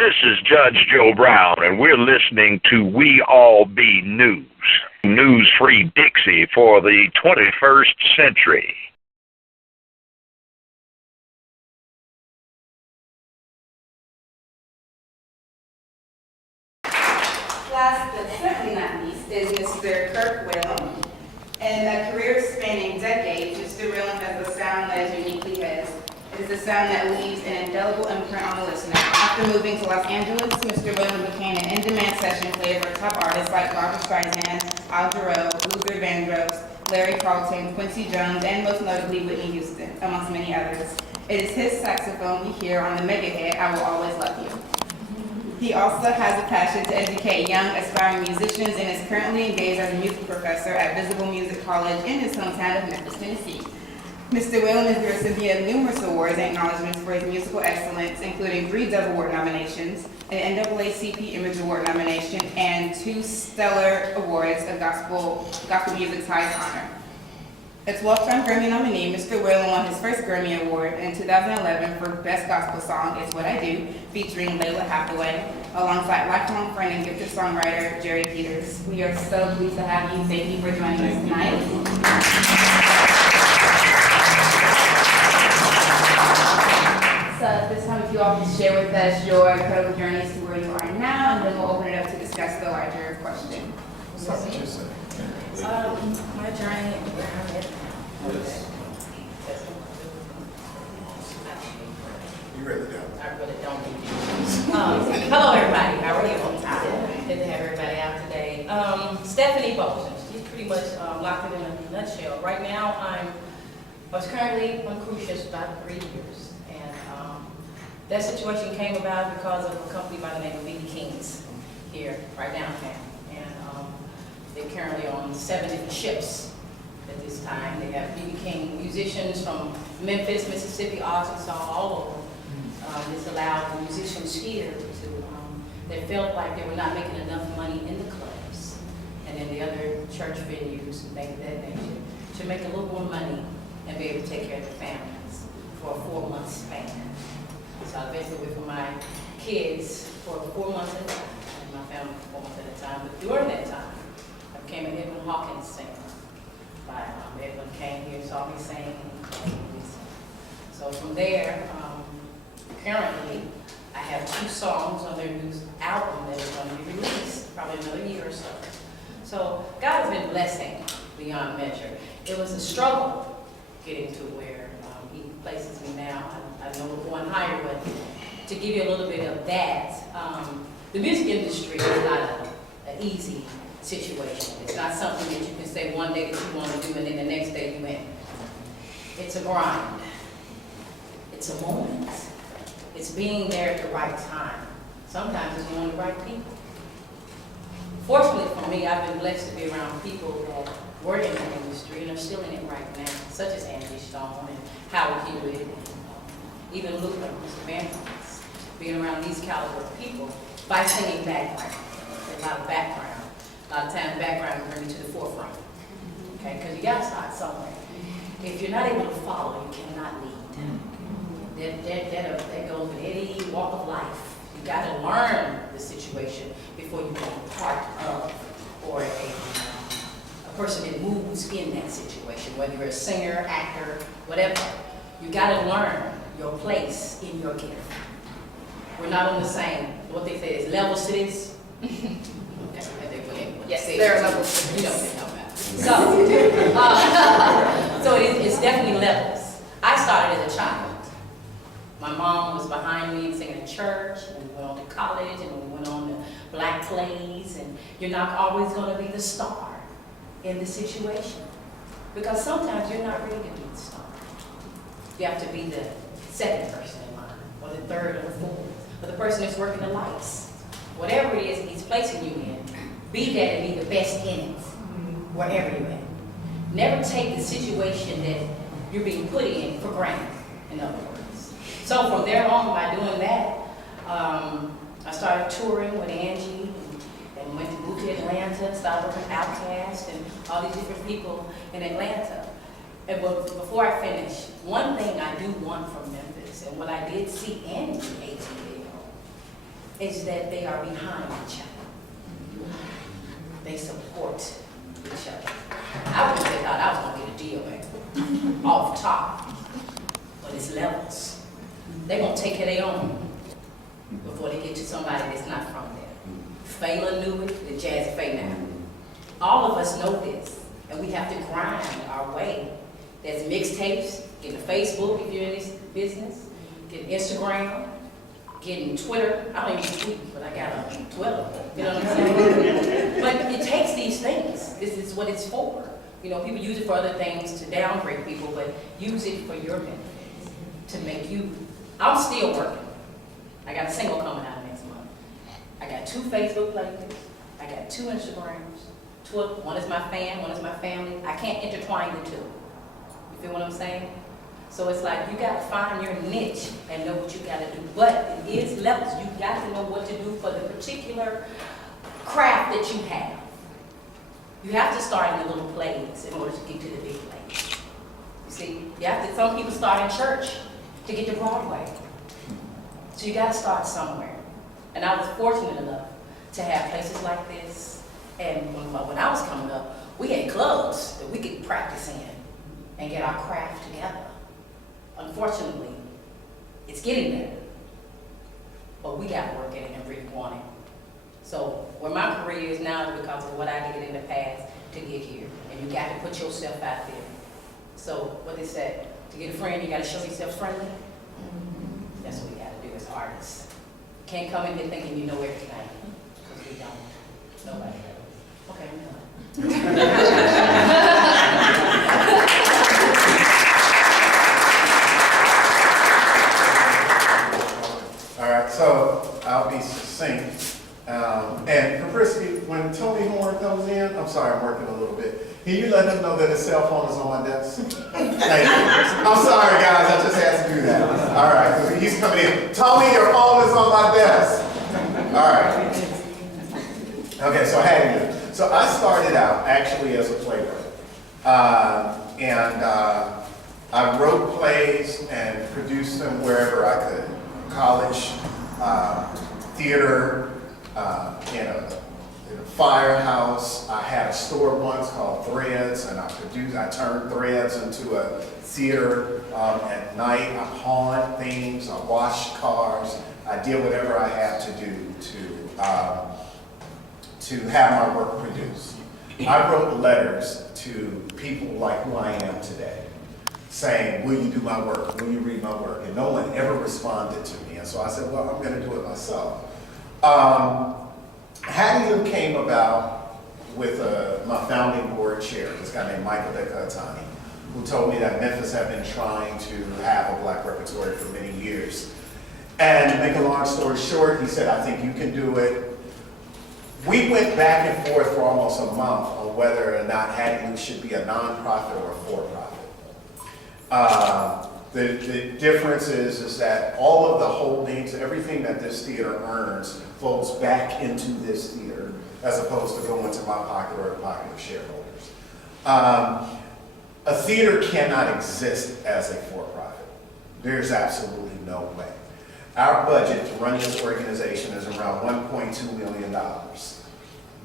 This is Judge Joe Brown, and we're listening to We All Be News. News-free Dixie for the 21st century. Last but certainly not least is Mr. Kirk Whalum. In a career spanning decades, Mr. Whalum has a sound that is uniquely his. It is a sound that leaves an indelible imprint on the listener. After moving to Los Angeles, Mr. Whalum became an in-demand session player for top artists like Barbra Streisand, A.L.L, Luther Vandross, Larry Carlton, Quincy Jones, and most notably Whitney Houston, amongst many others. It is his saxophone we hear on the mega hit, I Will Always Love You. He also has a passion to educate young, aspiring musicians and is currently engaged as a music professor at Visible Music College in his hometown of Memphis, Tennessee. Mr. Whalum is the recipient of numerous awards and acknowledgments for his musical excellence, including 3 Dove Award nominations, an NAACP Image Award nomination, and 2 Stellar Awards of gospel music's highest honor. A 12-time Grammy nominee, Mr. Whalum won his first Grammy Award in 2011 for Best Gospel Song, It's What I Do, featuring Layla Hathaway, alongside lifelong friend and gifted songwriter, Jerry Peters. We are so pleased to have you. Thank you for joining us tonight. So at this time, if you all can share with us your incredible journeys to where you are now, and then we'll open it up to discuss the larger question. My journey where I'm at. You really don't. I really don't. Hello, everybody. How are you? Good to have everybody out today. Stephanie Bolton. She's pretty much locked it in a nutshell. Right now, I was currently on cruise ships about 3 years, and that situation came about because of a company by the name of B.B. King's here right downtown. They're currently on 7 different ships at this time. They have B.B. King musicians from Memphis, Mississippi, Arkansas, all over. This allowed the musicians here to, they felt like they were not making enough money in the clubs and in the other church venues and things of that nature to make a little more money and be able to take care of their families for a 4-month span. So I basically went for my kids for 4 months at a time, and my family for 4 months at a time. But during that time, I became an Edwin Hawkins singer. Edwin came here, saw me sing, and so from there, currently, I have 2 songs on their new album that is going to be released, probably another year or so. So God has been blessing beyond measure. It was a struggle getting to where He places me now. I know we're going higher, but to give you a little bit of that, the music industry is not an easy situation. It's not something that you can say one day that you want to do and then the next day you in. It's a grind. It's a moment. It's being there at the right time. Sometimes it's knowing the right people. Fortunately for me, I've been blessed to be around people that were in the industry and are still in it right now, such as Angie Stone and Howard Hewitt, and even Luther, Mr. Vandross. Being around these caliber of people by singing background. There's a lot of background. A lot of times background will bring you to the forefront. Okay, because you got to start somewhere. If you're not able to follow, you cannot lead. That goes with any walk of life. You got to learn the situation before you become part of or a person that moves in that situation, whether you're a singer, actor, whatever. You got to learn your place in your gift. We're not on the same, what they say is level to this. Yes, there are levels. You know what I'm talking about. So it's definitely levels. I started as a child. My mom was behind me singing in church, and we went on to college, and we went on to black plays, and you're not always going to be the star in the situation. Because sometimes you're not ready to be the star. You have to be the second person in line, or the third or the fourth, or the person that's working the lights. Whatever it is He's placing you in, be that and be the best in it, wherever you're at. Never take the situation that you're being put in for granted, in other words. So from there on, by doing that, I started touring with Angie and moved to Atlanta, started working with Outkast and all these different people in Atlanta. And before I finish, one thing I do want from Memphis, and what I did see in A.L.L, is that they are behind each other. They support each other. I really thought I was gonna get a deal, man, off top, but it's levels. They gonna take care of their own before they get to somebody that's not from there. Fela knew it, and Jazzy Faye now. All of us know this, and we have to grind our way. There's mixtapes, getting Facebook if you're in this business, getting Instagram, getting Twitter. I don't even tweet, but I got a Twitter. You know what I'm saying? But it takes these things. This is what it's for. You know, people use it for other things to downgrade people, but use it for your benefit, to make you. I'm still working. I got a single coming out next month. I got 2 Facebook playlists. I got 2 Instagrams. One is my fan, one is my family. I can't intertwine the 2. You feel what I'm saying? So it's like you gotta find your niche and know what you gotta do. But it is levels. You got to know what to do for the particular craft that you have. You have to start in the little plays in order to get to the big plays. You see, you have to. Some people start in church to get to Broadway. So you gotta start somewhere. And I was fortunate enough to have places like this. And when I was coming up, we had clubs that we could practice in and get our craft together. Unfortunately, it's getting there. But we got to work at it and really want it. So where my career is now is because of what I did in the past to get here. And you got to put yourself out there. So what they said, to get a friend, you got to show yourself friendly. That's what we got to do as artists. Can't come in here thinking you know everything, because we don't. Nobody does. Okay, I'm done. All right, so I'll be succinct. And Caprisky, when Tony Horn comes in, I'm sorry, I'm working a little bit. Can you let him know that his cell phone is on my desk? Thank you. I'm sorry, guys, I just had to do that. All right, because he's coming in. Tony, your phone is on my desk. All right. Okay, so I had to do. So I started out actually as a playwright. I wrote plays and produced them wherever I could. College, theater, in a firehouse. I had a store once called Threads, and I turned Threads into a theater at night. I pawned things, I washed cars, I did whatever I had to do to have my work produced. I wrote letters to people like who I am today, saying, will you do my work? Will you read my work? And no one ever responded to me. And so I said, well, I'm going to do it myself. Hattie came about with my founding board chair, this guy named Michael Attn, who told me that Memphis had been trying to have a black repertory for many years. And to make a long story short, he said, I think you can do it. We went back and forth for almost a month on whether or not Hattie should be a nonprofit or a for-profit. The difference is that all of the holdings, everything that this theater earns flows back into this theater as opposed to going to my pocket or the pocket of shareholders. A theater cannot exist as a for-profit. There's absolutely no way. Our budget to run this organization is around $1.2 million.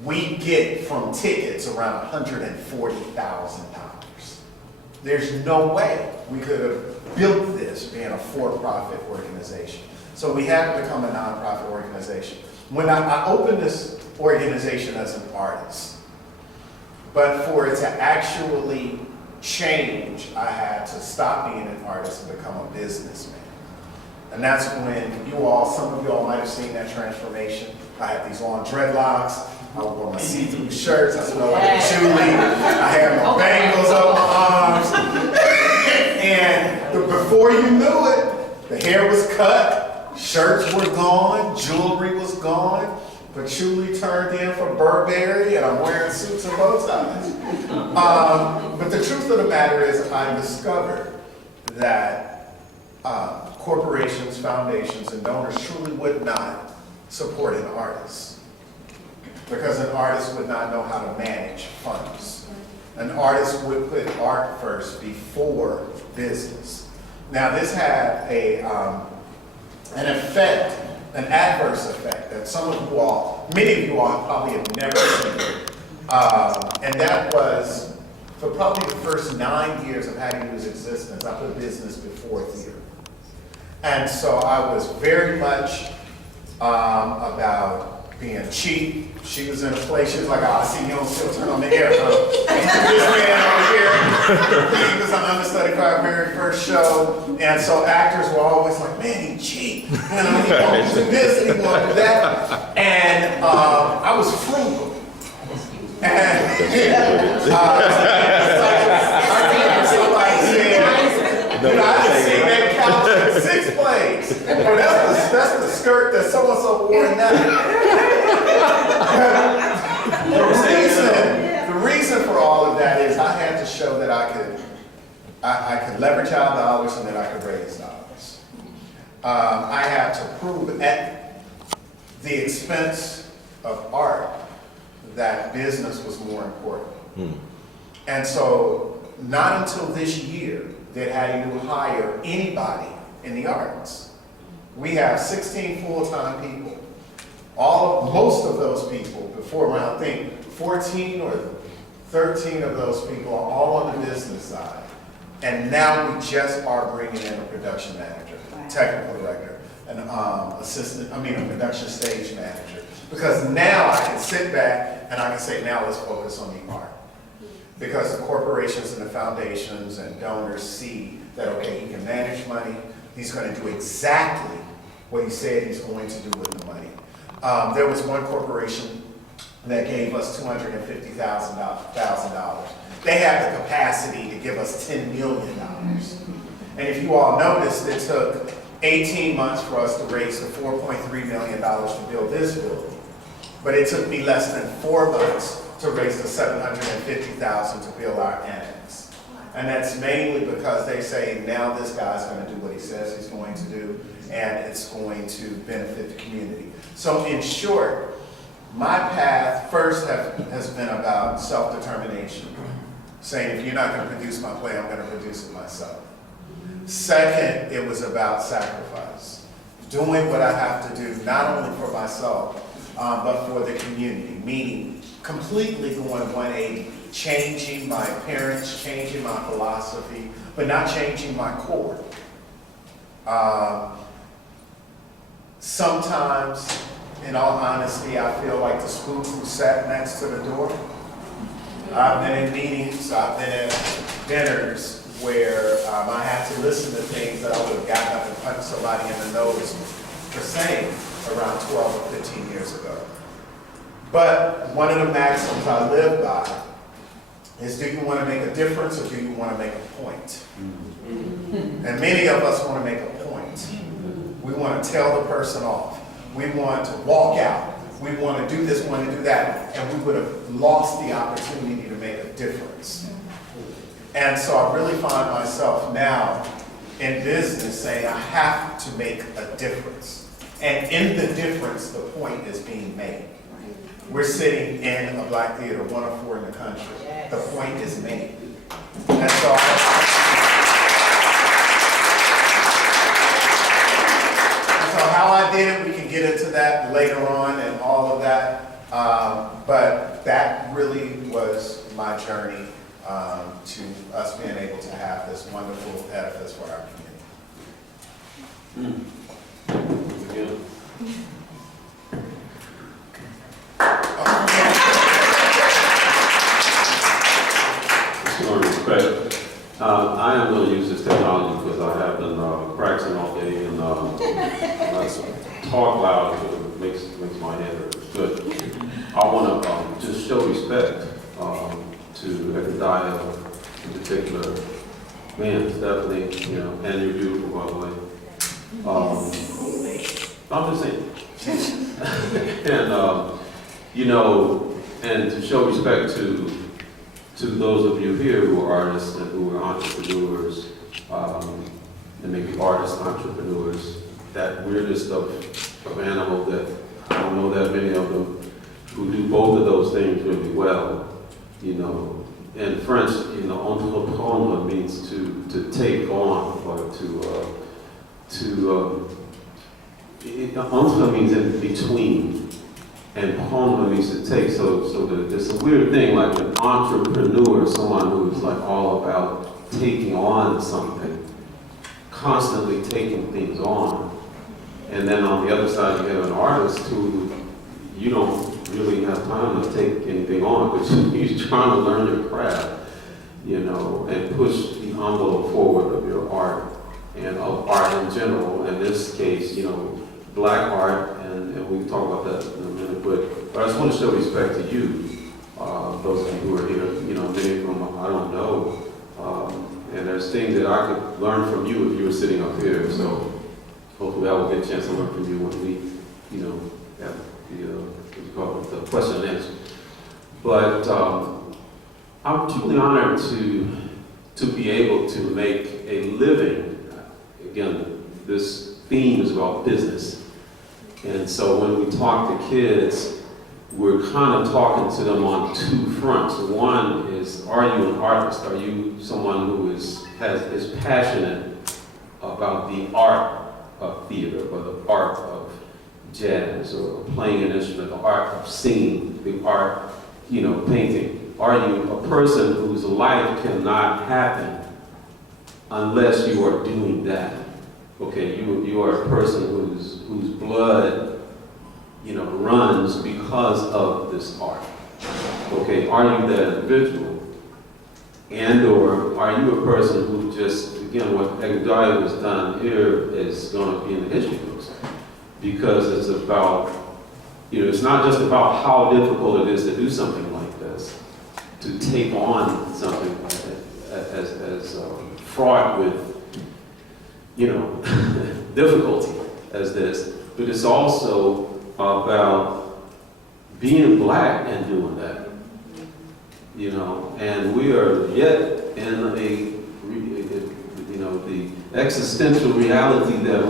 We get from tickets around $140,000. There's no way we could have built this being a for-profit organization. So we had to become a nonprofit organization. When I opened this organization as an artist, but for it to actually change, I had to stop being an artist and become a businessman. And that's when some of you all might have seen that transformation. I had these long dreadlocks, I wore my see-through shirts, I smelled like Julie, I had my bangles up my arms. And before you knew it, the hair was cut, shirts were gone, jewelry was gone, patchouli turned in for Burberry, and I'm wearing suits and bow ties. But the truth of the matter is, I discovered that corporations, foundations, and donors truly would not support an artist, because an artist would not know how to manage funds. An artist would put art first before business. Now this had an adverse effect that some of you all, many of you all probably have never seen. And that was, for probably the first 9 years of Hattie New's existence, I put business before theater. And so I was very much about being cheap. She was in a place, she was like, oh, I see you don't still turn on the air, huh? This man over here, he was an understudy for our very first show. And so actors were always like, man, he's cheap. You know, he won't do this, he won't do that. And I was frugal. And somebody said, you know, I just seen that couch in 6 plays. Well, that's the skirt that so-and-so wore in that. The reason for all of that is I had to show that I could leverage out dollars and that I could raise dollars. I had to prove at the expense of art that business was more important. And so not until this year did Hattie New hire anybody in the arts. We have 16 full-time people. Most of those people, before around, I think 14 or 13 of those people are all on the business side. And now we just are bringing in a production manager, technical director, an a production stage manager. Because now I can sit back and I can say, now let's focus on the art. Because the corporations and the foundations and donors see that, okay, he can manage money, he's going to do exactly what he said he's going to do with the money. There was one corporation that gave us $250,000. They have the capacity to give us $10 million. And if you all noticed, it took 18 months for us to raise the $4.3 million to build this building. But it took me less than 4 months to raise the $750,000 to build our annex. And that's mainly because they say, now this guy's going to do what he says he's going to do, and it's going to benefit the community. So in short, my path first has been about self-determination, saying if you're not going to produce my play, I'm going to produce it myself. Second, it was about sacrifice, doing what I have to do, not only for myself, but for the community, meaning completely going 180, changing my appearance, changing my philosophy, but not changing my core. Sometimes, in all honesty, I feel like the spook who sat next to the door. I've been in meetings, I've been at dinners where I had to listen to things that I would have gotten up and punched somebody in the nose for saying around 12 or 15 years ago. But one of the maxims I live by is, do you want to make a difference or do you want to make a point? And many of us want to make a point. We want to tell the person off. We want to walk out. We want to do this, want to do that, and we would have lost the opportunity to make a difference. And so I really find myself now in business saying I have to make a difference. And in the difference, the point is being made. We're sitting in a black theater, 1 of 4 in the country. Yes. The point is made. And so how I did it, we can get into that later on and all of that. But that really was my journey to us being able to have this wonderful edifice for our community. Respect. I am going to use this technology because I have been practicing all day and talk loud makes my head hurt. But I want to just show respect to every dial in particular. Man, it's definitely, and you're beautiful, by the way. I'm just saying. And, and to show respect to those of you here who are artists and who are entrepreneurs, and maybe artist entrepreneurs, that weirdest of animal that I don't know that many of them who do both of those things really well. In French, entreprendre means to take on, or entre means in between. and hone what it needs to take. It's a weird thing, like an entrepreneur, someone who's like all about taking on something, constantly taking things on. And then on the other side, you have an artist who you don't really have time to take anything on, but he's trying to learn your craft, you know, and push the envelope forward of your art and of art in general. In this case, you know, black art, and we can talk about that in a minute, but I just want to show respect to you, those of you who are here, you know, many of them I don't know, and there's things that I could learn from you if you were sitting up here, so hopefully I will get a chance to learn from you when we, you know, have the, what you call it, the question and answer. But I'm truly honored to be able to make a living. Again, this theme is about business. And so when we talk to kids, we're kind of talking to them on two fronts. One is, are you an artist? Are you someone who is passionate about the art of theater, or the art of jazz, or playing an instrument, the art of singing, the art, you know, painting? Are you a person whose life cannot happen unless you are doing that? Okay, you are a person whose blood, you know, runs because of this art. Okay, are you that individual? And or are you a person who just, again, what Egudai was done here is going to be in the history books, because it's about, you know, it's not just about how difficult it is to do something like this, to take on something like that, as fraught with, you know, difficulty as this, but it's also about being black and doing that, you know, and we are yet in you know, the existential reality that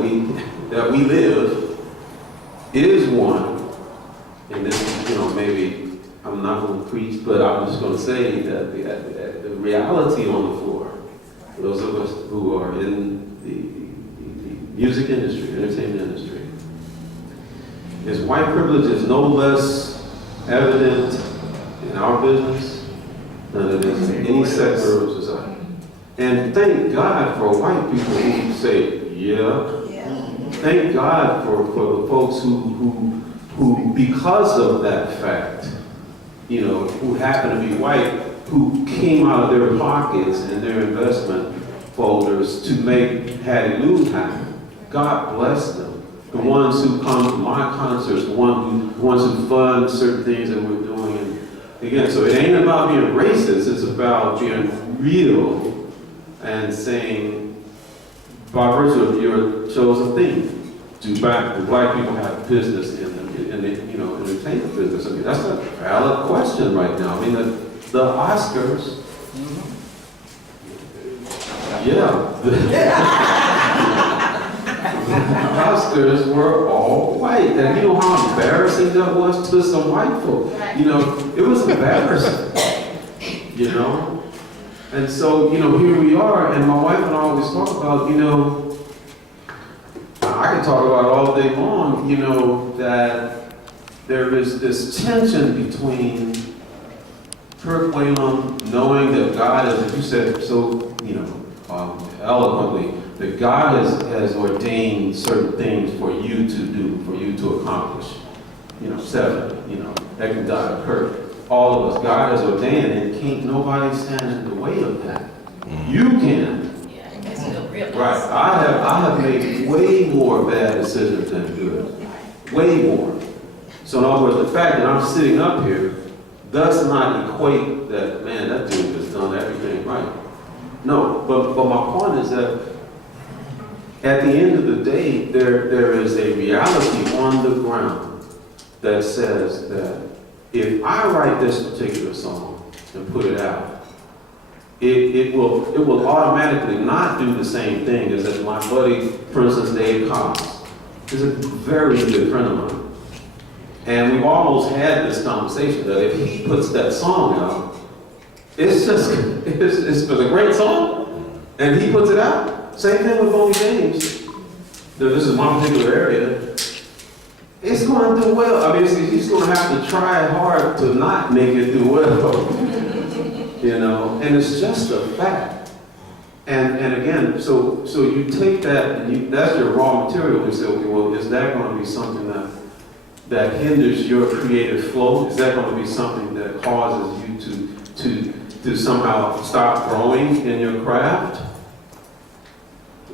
we live is one, and this, you know, maybe I'm not going to preach, but I'm just going to say that the reality on the floor, for those of us who are in the music industry, entertainment industry, is white privilege is no less evident in our business than it is in any sector of society. And thank God for white people who say, yeah. Thank God for the folks who because of that fact, you know, who happen to be white, who came out of their pockets and their investment folders to make Hattie Lou happen. God bless them. The ones who come to my concerts, the ones who fund certain things that we're doing. And again, so it ain't about being racist, it's about being real and saying, by virtue of your chosen theme, do black people have business in the you know, entertainment business? I mean, that's a valid question right now. I mean, the Oscars, the Oscars were all white, and you know how embarrassing that was to some white folk. You know, it was embarrassing, you know? And so, you know, here we are, and my wife and I always talk about, you know, I can talk about it all day long, you know, that there is this tension between Kirk Whalum knowing that God, as you said so, you know, eloquently, that God has ordained certain things for you to do, for you to accomplish. You know, 7, you know, Egudai, Kirk, all of us. God has ordained, and can't nobody stand in the way of that. You can. Yeah, I guess you don't realize. Right. I have made way more bad decisions than good. Way more. So in other words, the fact that I'm sitting up here does not equate that, man, that dude has done everything right. No, but my point is that at the end of the day, there is a reality on the ground that says that if I write this particular song and put it out, it will automatically not do the same thing as if my buddy, for instance, Dave Collins, is a very good friend of mine. And we've almost had this conversation that if he puts that song out, it's a great song, and he puts it out. Same thing with Boney James. This is my particular area. it's going to do well. I mean, he's going to have to try hard to not make it do well. You know, and it's just a fact. And again, so you take that, and that's your raw material. You say, okay, well, is that going to be something that hinders your creative flow? Is that going to be something that causes you to somehow stop growing in your craft?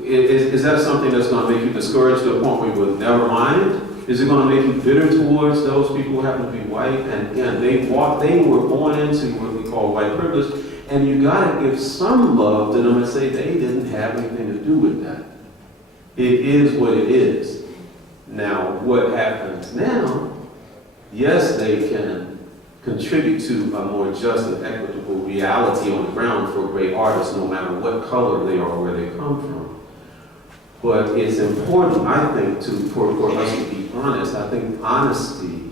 Is that something that's going to make you discouraged to a point where you would never mind? Is it going to make you bitter towards those people who happen to be white? And again, they were born into what we call white privilege, and you got to give some love to them and say they didn't have anything to do with that. It is what it is. Now, what happens now, yes, they can contribute to a more just and equitable reality on the ground for great artists, no matter what color they are or where they come from. But it's important, I think, for us to be honest. I think honesty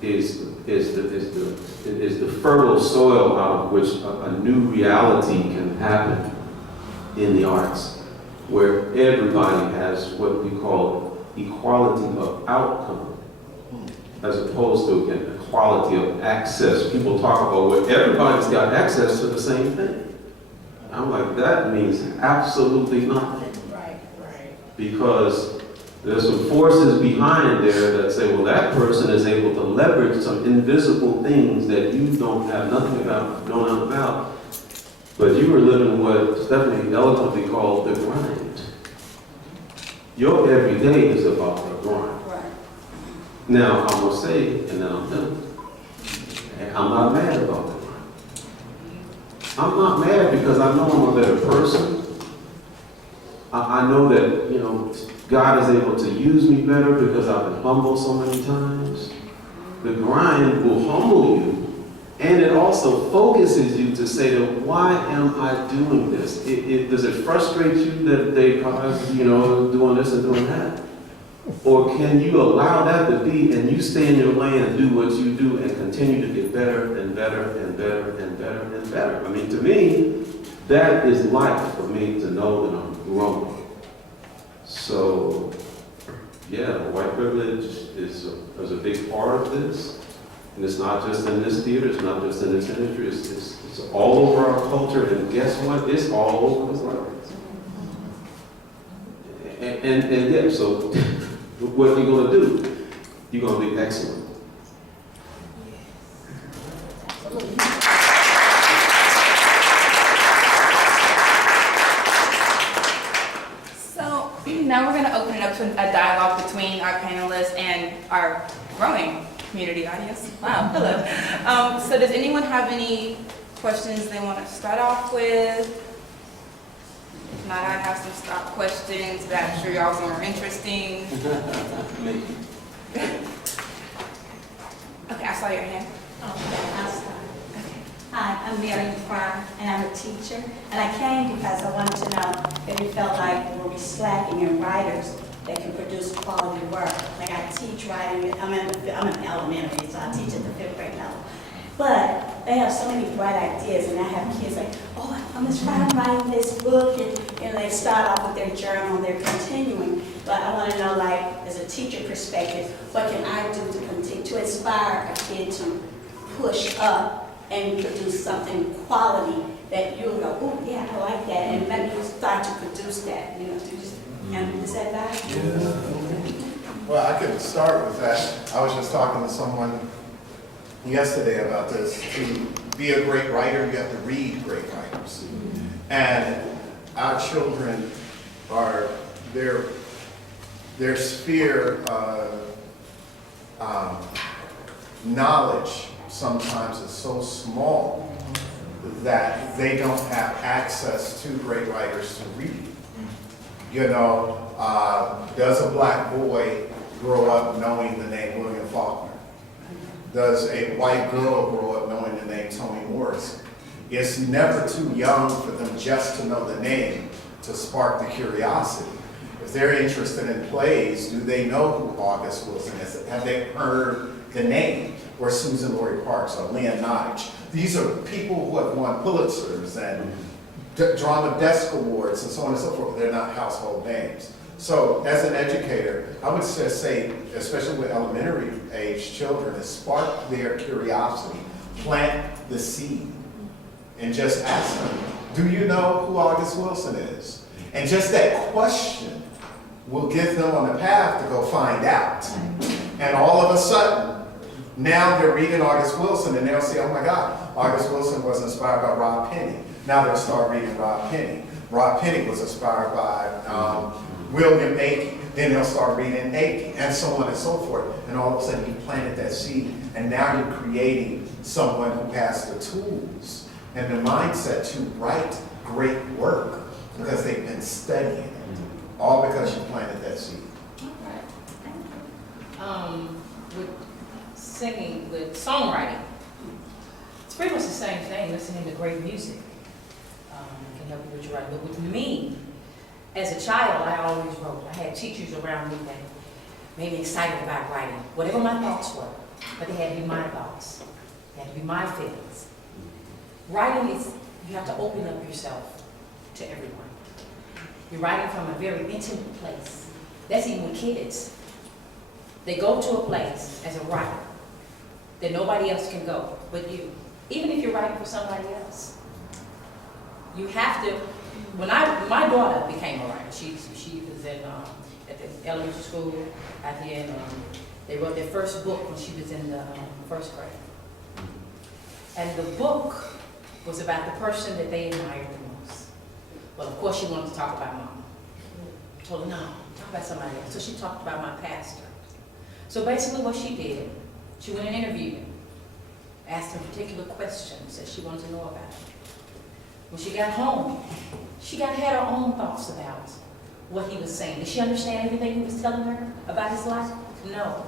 is the fertile soil out of which a new reality can happen in the arts, where everybody has what we call equality of outcome, as opposed to, again, equality of access. People talk about, well, everybody's got access to the same thing. I'm like, that means absolutely nothing. Because there's some forces behind there that say, well, that person is able to leverage some invisible things that you don't have nothing about, know nothing about. But you were living what Stephanie eloquently called the grind. Your everyday is about the grind. Right. Now, I'm going to say, and then I'm done. And I'm not mad about it. I'm not mad because I know I'm a better person. I know that, you know, God is able to use me better because I've been humbled so many times. The grind will humble you, and it also focuses you to say, that, why am I doing this? Does it frustrate you that they cause, you know, doing this and doing that? Or can you allow that to be, and you stay in your lane and do what you do and continue to get better and better and better and better and better? I mean, to me, that is life for me, to know that I'm growing. So, yeah, white privilege is a big part of this. And it's not just in this theater, it's not just in this industry, it's all over our culture, and guess what? It's all over the world. And yeah, so what are you going to do? You're going to be excellent. Now we're going to open it up to a dialogue between our panelists and our growing community audience. Wow, hello. So does anyone have any questions they want to start off with? If not, I have some stop questions, but I'm sure y'all some are interesting. Okay, I saw your hand. Okay, I'll start. Hi, I'm Mary Fry, and I'm a teacher. And I came because I wanted to know if you felt like were we slacking in writers that can produce quality work. Like I teach writing, I'm in elementary, so I teach at the 5th grade level. But they have so many bright ideas, and I have kids like, oh, I'm just writing this book, and they start off with their journal, and they're continuing. But I want to know, like, as a teacher perspective, what can I do to continue to inspire a kid to push up and produce something quality that you'll go, oh yeah, I like that, and let me start to produce that, you know, to just, and is that valuable? Yeah. Well, I could start with that. I was just talking to someone yesterday about this. To be a great writer, you have to read great writers. And our children are, their sphere of knowledge sometimes is so small that they don't have access to great writers to read. You know, does a black boy grow up knowing the name William Faulkner? Does a white girl grow up knowing the name Toni Morrison? It's never too young for them just to know the name to spark the curiosity. If they're interested in plays, do they know who August Wilson is? Have they heard the name? Or Susan Laurie Parks or Leon Nottage. These are people who have won Pulitzers and Drama Desk Awards and so on and so forth. They're not household names. So as an educator, I would just say, especially with elementary age children, is spark their curiosity, plant the seed, and just ask them, do you know who August Wilson is? And just that question will get them on the path to go find out. And all of a sudden, now they're reading August Wilson and they'll say, oh my God, August Wilson was inspired by Rob Penny. Now they'll start reading Rob Penny. Rob Penny was inspired by William Akey. Then they'll start reading Akey, and so on and so forth. And all of a sudden you planted that seed, and now you're creating someone who has the tools and the mindset to write great work because they've been studying it. All because you planted that seed. With singing, with songwriting, it's pretty much the same thing, listening to great music. Can help you with your writing. But with me, as a child, I always wrote. I had teachers around me that made me excited about writing, whatever my thoughts were, but they had to be my thoughts. They had to be my feelings. Writing is, you have to open up yourself to everyone. You're writing from a very intimate place. That's even with kids. They go to a place as a writer that nobody else can go but you. Even if you're writing for somebody else. You have to, when my daughter became a writer, she was in, at the elementary school, Attn, they wrote their first book when she was in the first grade. And the book was about the person that they admired the most. Well, of course she wanted to talk about mom. I told her, no, talk about somebody else. So she talked about my pastor. So basically what she did, she went and interviewed him, asked him particular questions that she wanted to know about. When she got home, she had her own thoughts about what he was saying. Did she understand everything he was telling her about his life? No.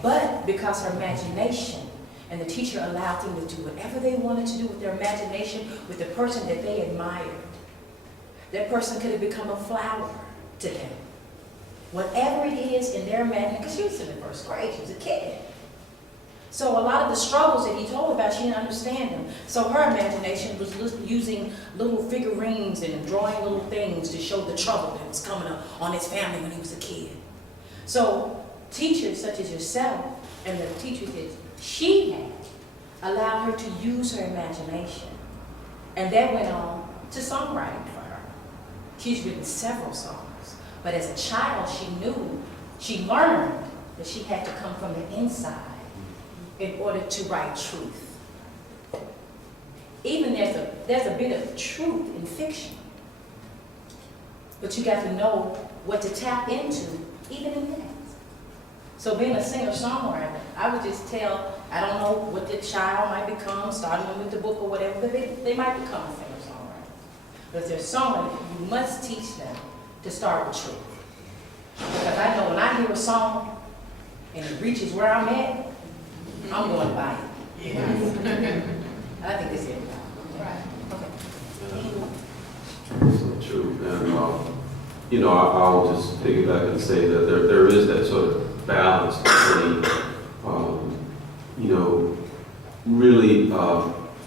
But because her imagination, and the teacher allowed them to do whatever they wanted to do with their imagination, with the person that they admired, that person could have become a flower to them. Whatever it is in their imagination, because she was in the first grade, she was a kid. So a lot of the struggles that he told about, she didn't understand them. So her imagination was using little figurines and drawing little things to show the trouble that was coming up on his family when he was a kid. So teachers such as yourself and the teachers that she had allowed her to use her imagination. And that went on to songwriting for her. She's written several songs. But as a child, she learned that she had to come from the inside in order to write truth. Even there's a bit of truth in fiction. But you got to know what to tap into, even in that. So being a singer-songwriter, I would just tell, I don't know what the child might become, starting with the book or whatever, but they might become a singer-songwriter. But if they're songwriter, you must teach them to start with truth. Because I know when I hear a song and it reaches where I'm at, I'm going to buy it. Yes. I think this is it. Right. Okay. So true. And, I'll just piggyback and say that there is that sort of balance between, really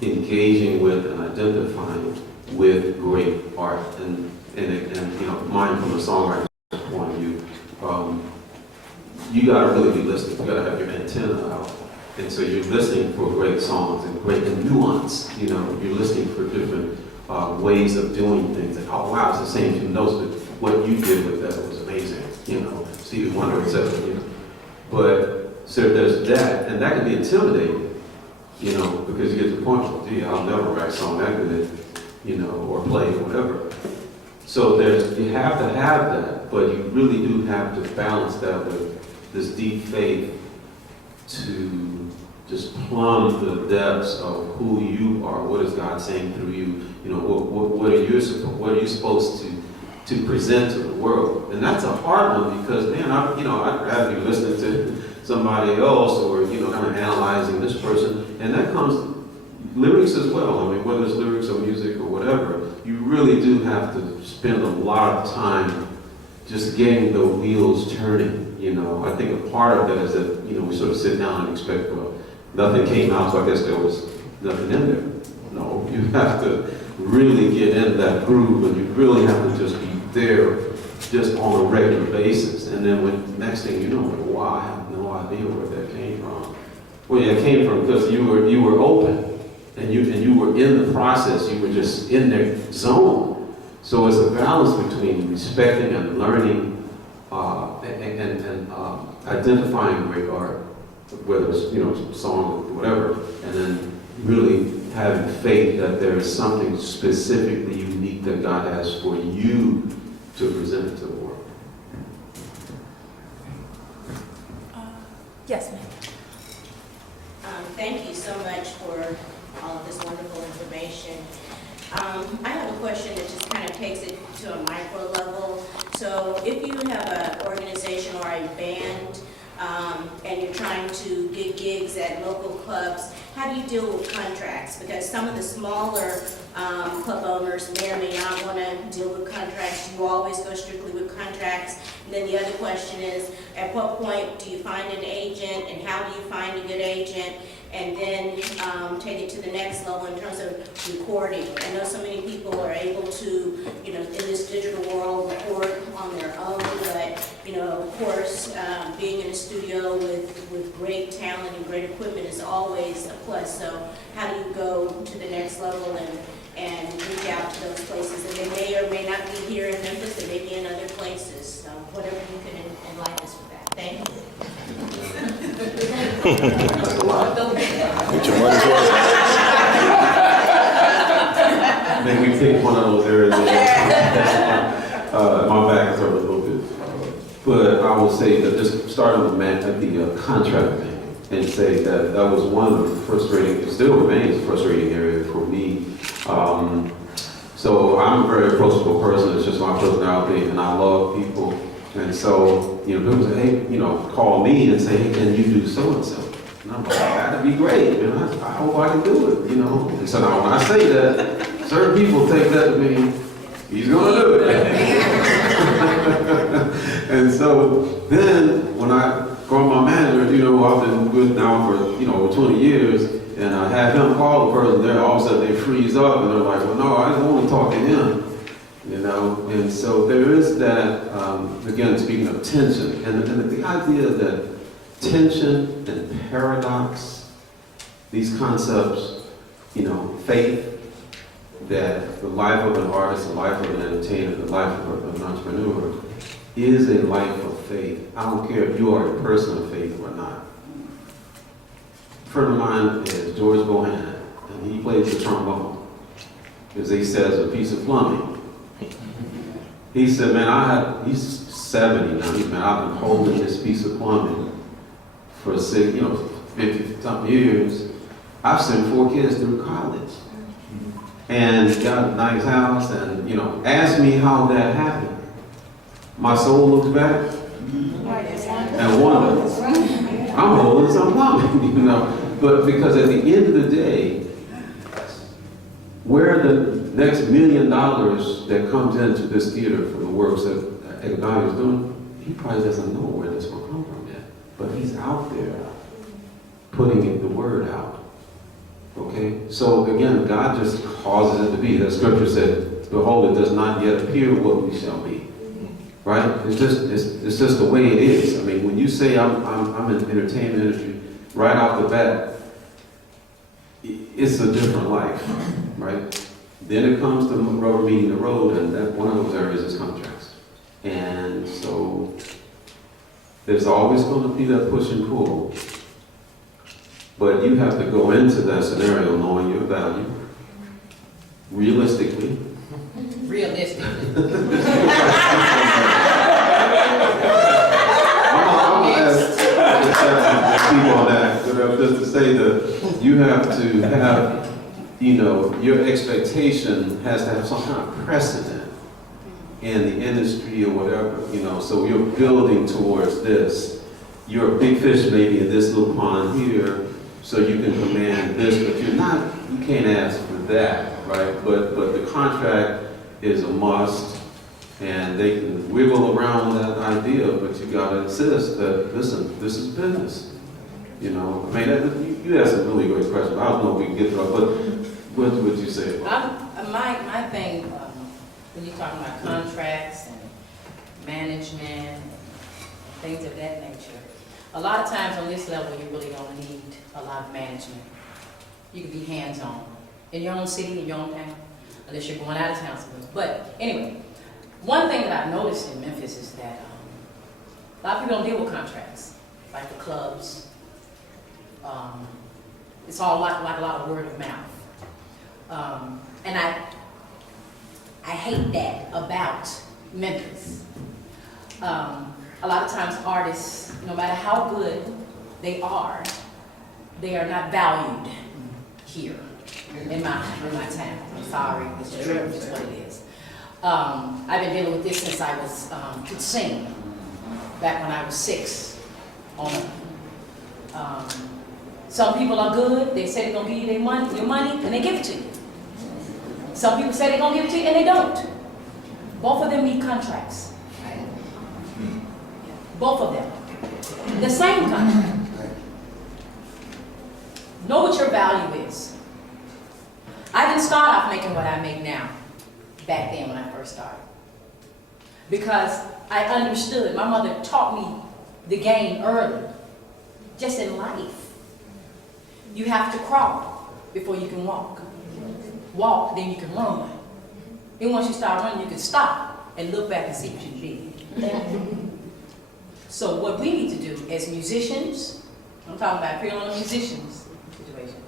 engaging with and identifying with great art. And mine from a songwriter's point of view, you got to really be listening. You got to have your antenna out. And so you're listening for great songs and great nuance. You're listening for different ways of doing things. Like, oh wow, it's the same two notes, but what you did with that was amazing. Stevie Wonder, etc. But so there's that, and that can be intimidating. Because you get to the point, well, gee, I'll never write a song that good, or play or whatever. So you have to have that, but you really do have to balance that with this deep faith to just plumb the depths of who you are. What is God saying through you? What are you supposed to present to the world? And that's a hard one because, man, I'd rather be listening to somebody else or kind of analyzing this person, and that comes lyrics as well. I mean, whether it's lyrics or music or whatever, you really do have to spend a lot of time just getting the wheels turning. I think a part of that is that we sort of sit down and expect, well, nothing came out, so I guess there was nothing in there. No, you have to really get in that groove, and you really have to just be there just on a regular basis. And then when next thing you know, wow, I have no idea where that came from. Well, yeah, it came from because you were open and you were in the process. You were just in their zone. So it's a balance between respecting and learning and identifying great art, whether it's song or whatever, and then really having faith that there is something specifically unique that God has for you to present to the world. Yes, ma'am. Thank you so much for all of this wonderful information. I have a question that just kind of takes it to a micro level. So if you have an organization or a band and you're trying to get gigs at local clubs, how do you deal with contracts? Because some of the smaller club owners may or may not want to deal with contracts. Do you always go strictly with contracts? And then the other question is, at what point do you find an agent, and how do you find a good agent? And then take it to the next level in terms of recording. I know so many people are able to, in this digital world, record on their own, but, of course, being in a studio with great talent and great equipment is always a plus. So how do you go to the next level and reach out to those places? And they may or may not be here in Memphis, they may be in other places. So whatever you can enlighten us with that. Thank you. Get your money's worth. Maybe we take one of those areas. My back is hurt a little bit. But I will say that just starting with the contract thing and say that that was one of the frustrating, it still remains a frustrating area for me. So I'm a very approachable person. It's just my personality, and I love people. And so, people say, hey, call me and say, hey, can you do so-and-so? And I'm like, that'd be great. I hope I can do it, And so now when I say that, certain people take that to mean, he's going to do it. And so then when I call my manager, I've been with now for, over 20 years, and I have him call the person there, all of a sudden they freeze up and they're like, well, no, I just want to talk to him. And so there is that, again, speaking of tension, and the idea that tension and paradox, these concepts, faith, that the life of an artist, the life of an entertainer, the life of an entrepreneur is a life of faith. I don't care if you are a person of faith or not. A friend of mine is George Bohan, and he plays the trombone. As he says, a piece of plumbing. He said, man, he's 70 now. He said, man, I've been holding this piece of plumbing for 50-something years. I've sent 4 kids through college and got a nice house and, asked me how that happened. My soul looks back and wonders. I'm holding some plumbing, But because at the end of the day, where the next $1 million that comes into this theater for the works that A.L.L is doing, he probably doesn't know where this will come from yet. But he's out there putting the word out. Okay? So again, God just causes it to be. The scripture said, behold, it does not yet appear what we shall be. Right? It's just the way it is. I mean, when you say I'm in the entertainment industry, right off the bat, it's a different life. Right? Then it comes to rubber meeting the road, and that one of those areas is contracts. And so there's always going to be that push and pull. But you have to go into that scenario knowing your value, realistically. Realistically. I'm going to ask people on that, just to say that you have to have, your expectation has to have some kind of precedent in the industry or whatever, so you're building towards this. You're a big fish maybe in this little pond here, so you can command this, but you can't ask for that, right? But the contract is a must, and they can wiggle around that idea, but you gotta insist that, listen, this is business. You asked a really great question. I don't know if we can get to it, but what would you say about My thing, when you're talking about contracts and management, things of that nature. A lot of times on this level, you really don't need a lot of management. You can be hands-on in your own city, in your own town, unless you're going out of town somewhere. But anyway, one thing that I've noticed in Memphis is that a lot of people don't deal with contracts, like the clubs. It's all like a lot of word of mouth. And I hate that about Memphis. A lot of times artists, no matter how good they are not valued here in my town. I'm sorry, it's true, it's what it is. I've been dealing with this since I was could sing, back when I was 6 on up. Some people are good, they say they're gonna give you your money, and they give it to you. Some people say they're gonna give it to you, and they don't. Both of them need contracts. Both of them. The same contract. Know what your value is. I didn't start off making what I make now, back then when I first started. Because I understood, my mother taught me the game early, just in life. You have to crawl before you can walk. Walk, then you can run. Then once you start running, you can stop and look back and see what you did. So what we need to do as musicians, I'm talking about purely musicians situation,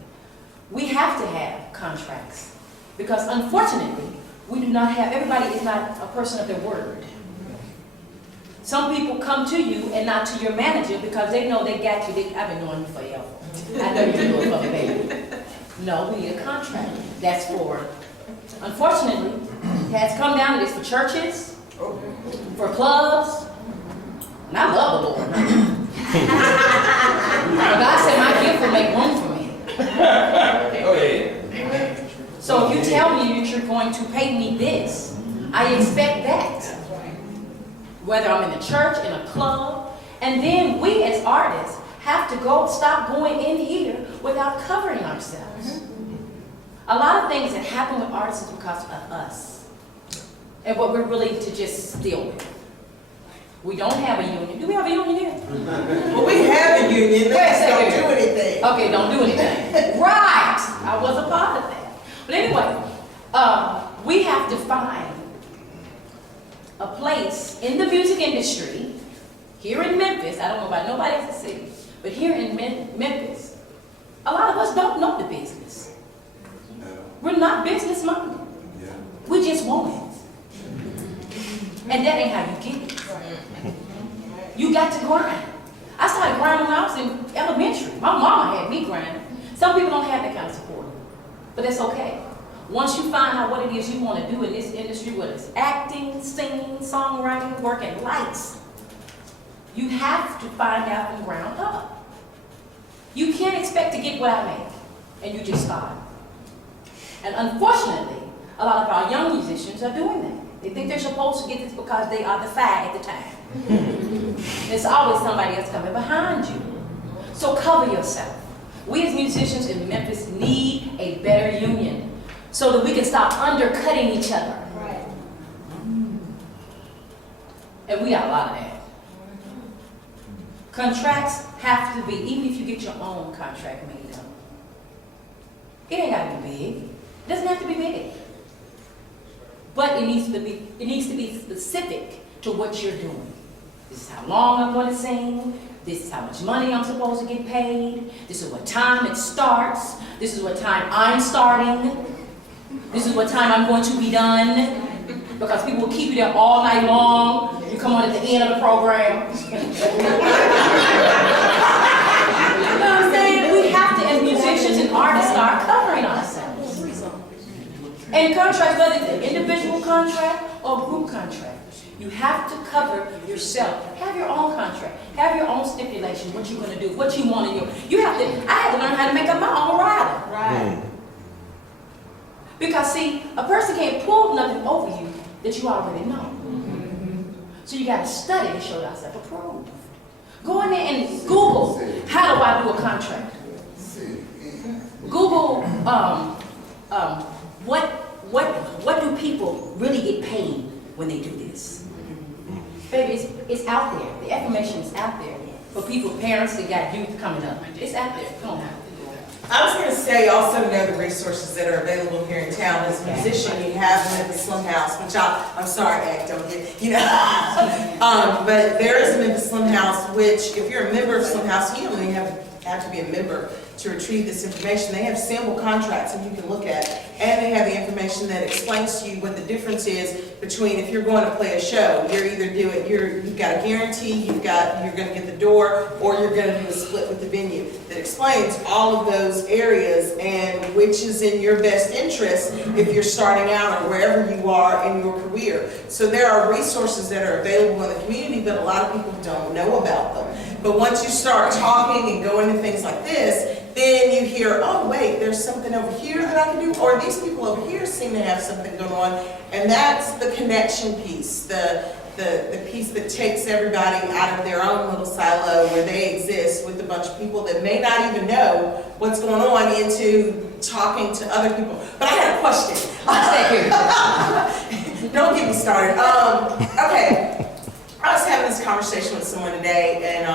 we have to have contracts. Because unfortunately, we do not have, everybody is not a person of their word. Some people come to you and not to your manager because they know they got you. I've been knowing you forever. I know you do it for me, baby. No, we need a contract. That's for, unfortunately, it has come down to this for churches, for clubs, and I love the Lord. God said my gift will make room for me. Okay. So if you tell me that you're going to pay me this, I expect that. Whether I'm in the church, in a club, and then we as artists have to stop going in here without covering ourselves. A lot of things that happen with artists is because of us and what we're willing to just deal with. We don't have a union. Do we have a union here? Well, we have a union. They just don't do anything. Okay, don't do anything. Right. I was a part of that. But anyway, we have to find a place in the music industry here in Memphis. I don't know about nobody else in the city, but here in Memphis, a lot of us don't know the business. We're not business minded. We just want it. And that ain't how you get it. You got to grind. I started grinding when I was in elementary. My mama had me grinding. Some people don't have that kind of support, but that's okay. Once you find out what it is you want to do in this industry, whether it's acting, singing, songwriting, working lights, you have to find out from ground up. You can't expect to get what I make, and you just start. And unfortunately, a lot of our young musicians are doing that. They think they're supposed to get this because they are the fag at the time. There's always somebody else coming behind you. So cover yourself. We as musicians in Memphis need a better union so that we can stop undercutting each other. Right. And we got a lot of that. Contracts have to be, even if you get your own contract made up, it ain't got to be big. It doesn't have to be big. But it needs to be specific to what you're doing. This is how long I'm going to sing. This is how much money I'm supposed to get paid. This is what time it starts. This is what time I'm starting. This is what time I'm going to be done. Because people will keep you there all night long. You come on at the end of the program. You know what I'm saying? We have to, as musicians and artists, start covering ourselves. And contracts, whether it's an individual contract or group contract, you have to cover yourself. Have your own contract. Have your own stipulation, what you're going to do, what you want to do. I had to learn how to make up my own rider. Right. Because see, a person can't pull nothing over you that you already know. So you got to study to show yourself approved. Go in there and Google, how do I do a contract? Google, what do people really get paid when they do this? Baby, it's out there. The information is out there for people, parents that got youth coming up. It's out there. Come on. I was gonna say, also know the resources that are available here in town. As a musician, you have Memphis Slim House, which I'm sorry, Ed, don't get, you know. But there is a Memphis Slim House, which if you're a member of Slim House, you only have to be a member to retrieve this information. They have sample contracts that you can look at, and they have the information that explains to you what the difference is between if you're going to play a show, you're either doing, you've got a guarantee, you're going to get the door, or you're going to do a split with the venue. That explains all of those areas and which is in your best interest if you're starting out or wherever you are in your career. So there are resources that are available in the community, but a lot of people don't know about them. But once you start talking and going into things like this, then you hear, oh wait, there's something over here that I can do, or these people over here seem to have something going on, and that's the connection piece, the piece that takes everybody out of their own little silo where they exist with a bunch of people that may not even know what's going on into talking to other people. But I had a question. Stay here. Don't get me started. Okay, I was having this conversation with someone today, and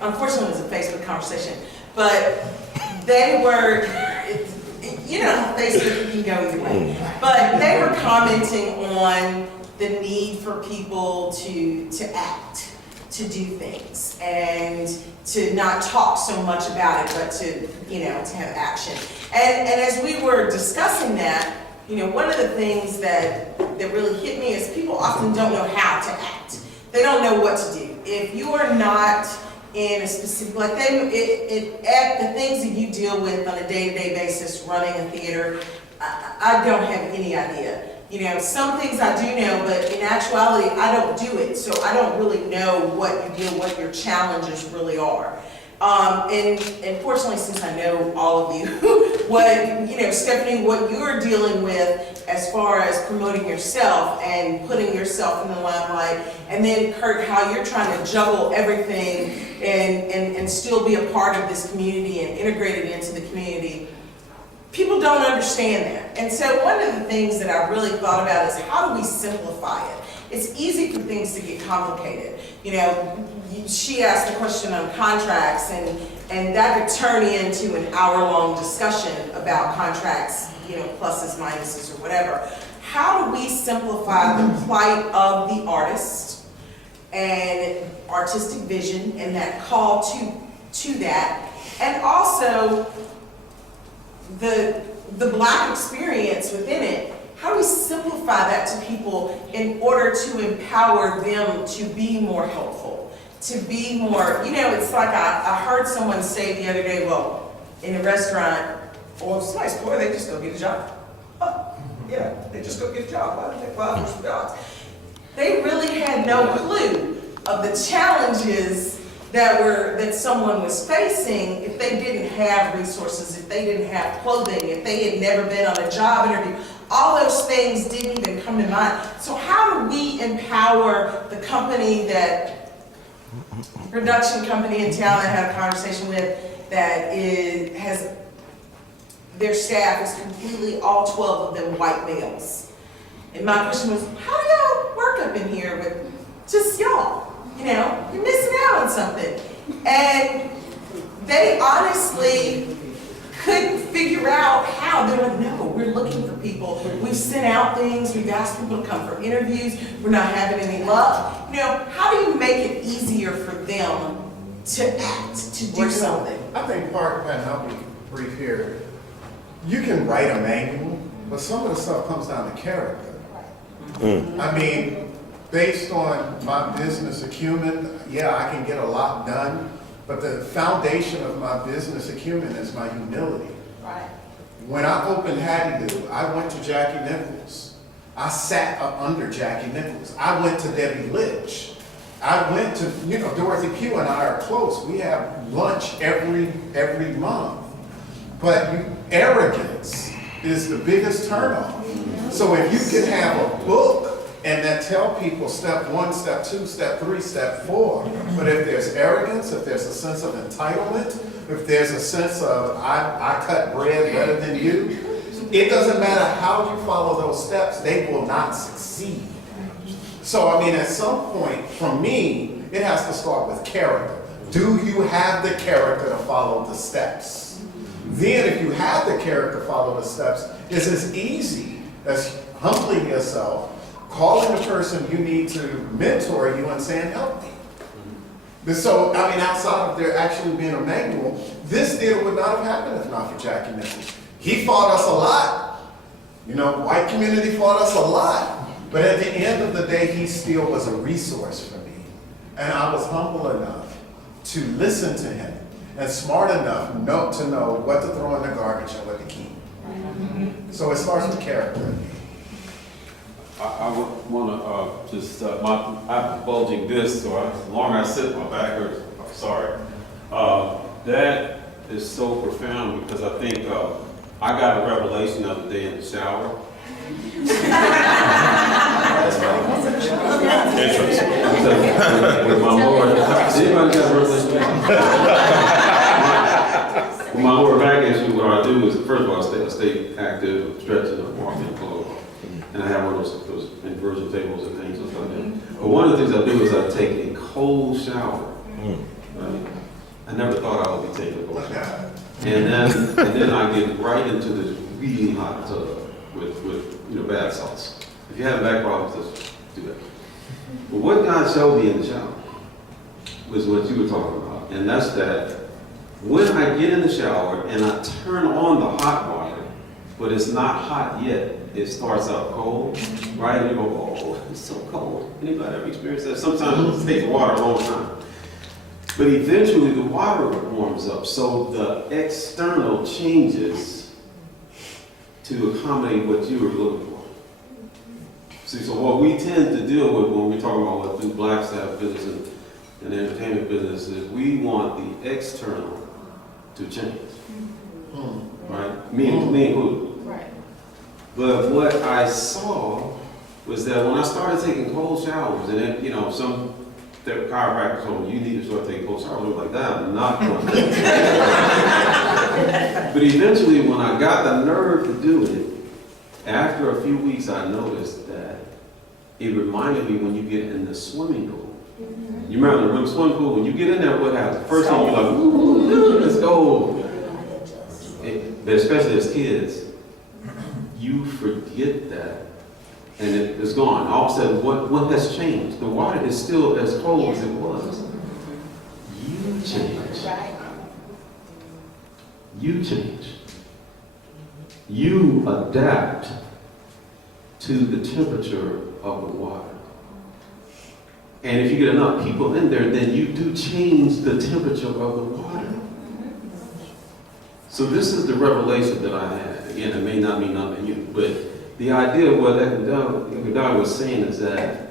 unfortunately it was a Facebook conversation. But they were, you know, Facebook can go either way. But they were commenting on the need for people to act, to do things, and to not talk so much about it, but to, you know, to have action. And as we were discussing that, you know, one of the things that really hit me is people often don't know how to act. They don't know what to do. If you are not in a specific, like at the things that you deal with on a day-to-day basis, running a theater, I don't have any idea. You know, some things I do know, but in actuality, I don't do it, so I don't really know what you do, what your challenges really are. And fortunately, since I know all of you, what, you know, Stephanie, what you're dealing with as far as promoting yourself and putting yourself in the limelight, and then Kirk, how you're trying to juggle everything and still be a part of this community and integrate it into the community. People don't understand that. And so one of the things that I really thought about is how do we simplify it? It's easy for things to get complicated. You know, she asked a question on contracts, and that could turn into an hour-long discussion about contracts, you know, pluses, minuses, or whatever. How do we simplify the plight of the artist and artistic vision and that call to that, and also the Black experience within it? How do we simplify that to people in order to empower them to be more helpful, to be more, you know, it's like I heard someone say the other day, well, in a restaurant, or somebody's poor, they just go get a job. Oh, yeah, they just go get a job. Why did they apply for some jobs? They really had no clue of the challenges that someone was facing if they didn't have resources, if they didn't have clothing, if they had never been on a job interview. All those things didn't even come to mind. So how do we empower the company production company in town I had a conversation with that has, their staff is completely, all 12 of them, white males. And my question was, how do y'all work up in here with just y'all? You know, you're missing out on something. And they honestly couldn't figure out how. They're like, no, we're looking for people. We've sent out things, we've asked people to come for interviews, we're not having any luck. You know, how do you make it easier for them to act, to do something? I think part, and I'll be brief here, you can write a manual, but some of the stuff comes down to character. I mean, based on my business acumen, yeah, I can get a lot done, but the foundation of my business acumen is my humility. Right. When I opened Hattie Doo, I went to Jackie Nichols. I sat up under Jackie Nichols. I went to Debbie Litch. I went to, you know, Dorothy Pugh and I are close. We have lunch every month. But arrogance is the biggest turnoff. So if you can have a book and that tell people step 1, step 2, step 3, step 4, but if there's arrogance, if there's a sense of entitlement, if there's a sense of I cut bread better than you, it doesn't matter how you follow those steps, they will not succeed. So, I mean, at some point, for me, it has to start with character. Do you have the character to follow the steps? Then, if you have the character to follow the steps, it's as easy as humbling yourself, calling the person you need to mentor you and saying, help me. So, I mean, outside of there actually being a manual, this deal would not have happened if not for Jackie Memphis. He fought us a lot. You know, white community fought us a lot. But at the end of the day, he still was a resource for me. And I was humble enough to listen to him and smart enough to know what to throw in the garbage and what to keep. So it starts with character. I want to just, I'm bulging this, so as long as I sit, my back hurts. I'm sorry. That is so profound because I think I got a revelation the other day in the shower. With my Lord. Anybody got a revelation? With my lower back issue, what I do is, first of all, I stay active, stretching, and walking clothes. And I have one of those inversion tables and things like that. But one of the things I do is I take a cold shower. Right? I never thought I would be taking a cold shower. And then I get right into this really hot tub with bath salts. If you have back problems, just do that. But what God showed me in the shower was what you were talking about. And that's that when I get in the shower and I turn on the hot water, but it's not hot yet, it starts out cold, right? And you go, oh, it's so cold. Anybody ever experienced that? Sometimes it takes water a long time. But eventually the water warms up, so the external changes to accommodate what you were looking for. See, so what we tend to deal with when we talk about what do blacks have business and the entertainment business is we want the external to change, right? Me included. Right. But what I saw was that when I started taking cold showers, and then, some chiropractors told me, you need to start taking cold showers. I was like, that I'm not going to. But eventually, when I got the nerve to do it, after a few weeks, I noticed that it reminded me when you get in the swimming pool. You remember the swimming pool? When you get in there, what happens? First thing you're like, ooh, let's go. But especially as kids, you forget that. And it's gone. All of a sudden, what has changed? The water is still as cold as it was. You change. You change. You adapt to the temperature of the water. And if you get enough people in there, then you do change the temperature of the water. So this is the revelation that I had. Again, it may not mean nothing to you, but the idea of what A.L.L was saying is that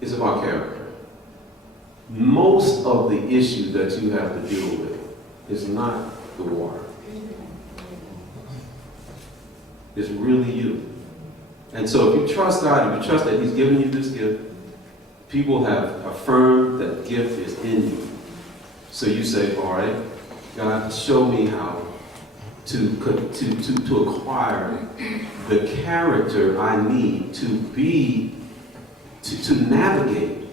it's about character. Most of the issue that you have to deal with is not the water. It's really you. And so if you trust God, if you trust that He's given you this gift, people have affirmed that gift is in you. So you say, all right, God, show me how to acquire the character I need to navigate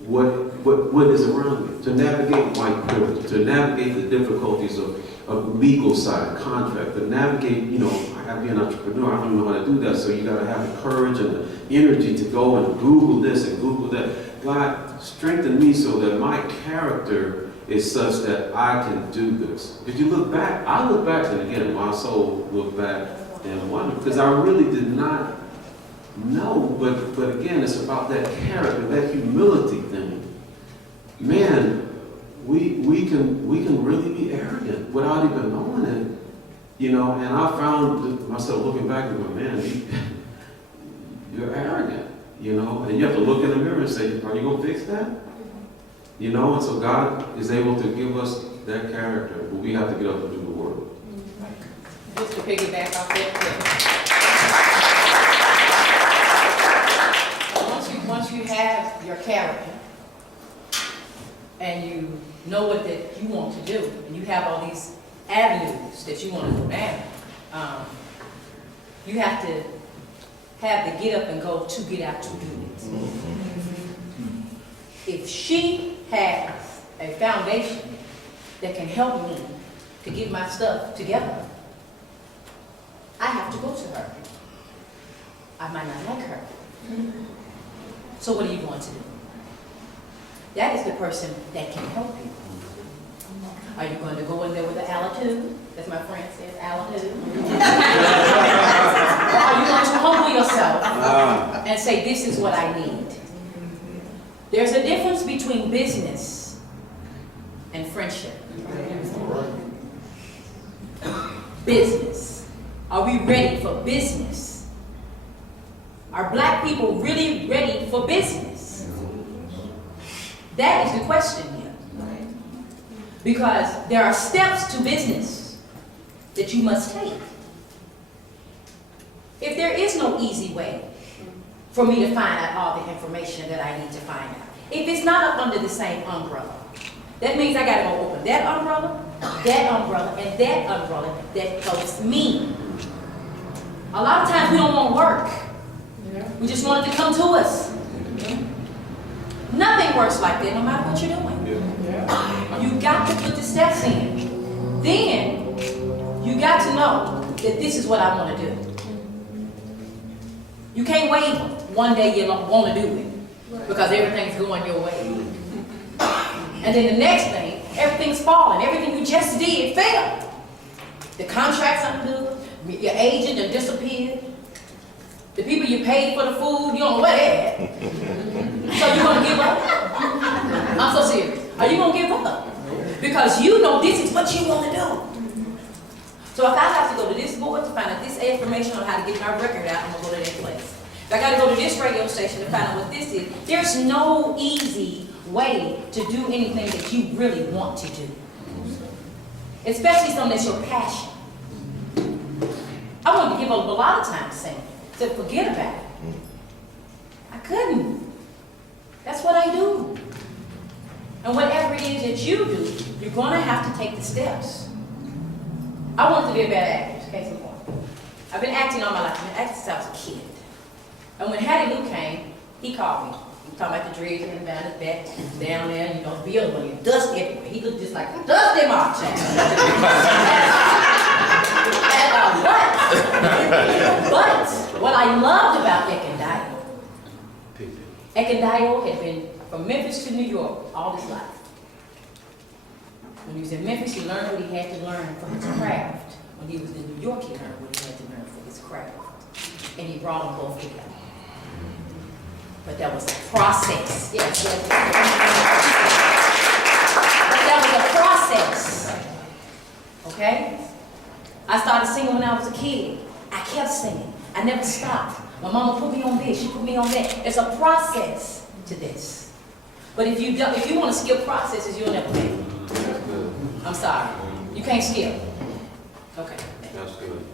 what is around me, to navigate white privilege, to navigate the difficulties of legal side, contract, to navigate, I gotta be an entrepreneur, I don't know how to do that, so you gotta have the courage and the energy to go and Google this and Google that. God, strengthen me so that my character is such that I can do this. If you look back, I look back, and again, my soul looked back and wondered, because I really did not know, but again, it's about that character, that humility thing. Man, we can really be arrogant without even knowing it, and I found myself looking back and going, man, you're arrogant, and you have to look in the mirror and say, are you going to fix that? And so God is able to give us that character, but we have to get up and do the work. Just to piggyback off that, once you have your character and you know what that you want to do, and you have all these avenues that you want to go down, you have to have the get up and go to get out to do it. If she has a foundation that can help me to get my stuff together, I have to go to her. I might not like her. So what are you going to do? That is the person that can help you. Are you going to go in there with an attitude, as my friend says, attitude? Or are you going to humble yourself and say, this is what I need? There's a difference between business and friendship. Business. Are we ready for business? Are black people really ready for business? That is the question here. Because there are steps to business that you must take. If there is no easy way for me to find out all the information that I need to find out, if it's not up under the same umbrella, that means I gotta go open that umbrella, and that umbrella that helps me. A lot of times we don't want work. We just want it to come to us. Nothing works like that, no matter what you're doing. You got to put the steps in. Then you got to know that this is what I want to do. You can't wait one day you don't want to do it because everything's going your way. And then the next thing, everything's falling. Everything you just did failed. The contract's undue. Your agent done disappeared. The people you paid for the food, you don't know where they're at. So you're going to give up? I'm so serious. Are you going to give up? Because you know this is what you want to do. So if I have to go to this board to find out this information on how to get my record out, I'm going to go to that place. If I got to go to this radio station to find out what this is, there's no easy way to do anything that you really want to do. Especially something that's your passion. I wanted to give up a lot of time saying, to forget about it. I couldn't. That's what I do. And whatever it is that you do, you're going to have to take the steps. I wanted to be a bad actress, case in point. I've been acting all my life. I've been acting since I was a kid. And when Hattie Lou came, he called me. He was talking about the dreads and down his back, down there, you know, the other one, you dust everywhere. He looked just like dust in my chair. But what I loved about Ekendayo had been from Memphis to New York all his life. When he was in Memphis, he learned what he had to learn for his craft. When he was in New York, he learned what he had to learn for his craft. And he brought them both together. But that was a process. Yes. But that was a process. Okay? I started singing when I was a kid. I kept singing. I never stopped. My mama put me on this, she put me on that. It's a process to this. But if you want to skip processes, you'll never make it. I'm sorry. You can't skip. Okay. That's good.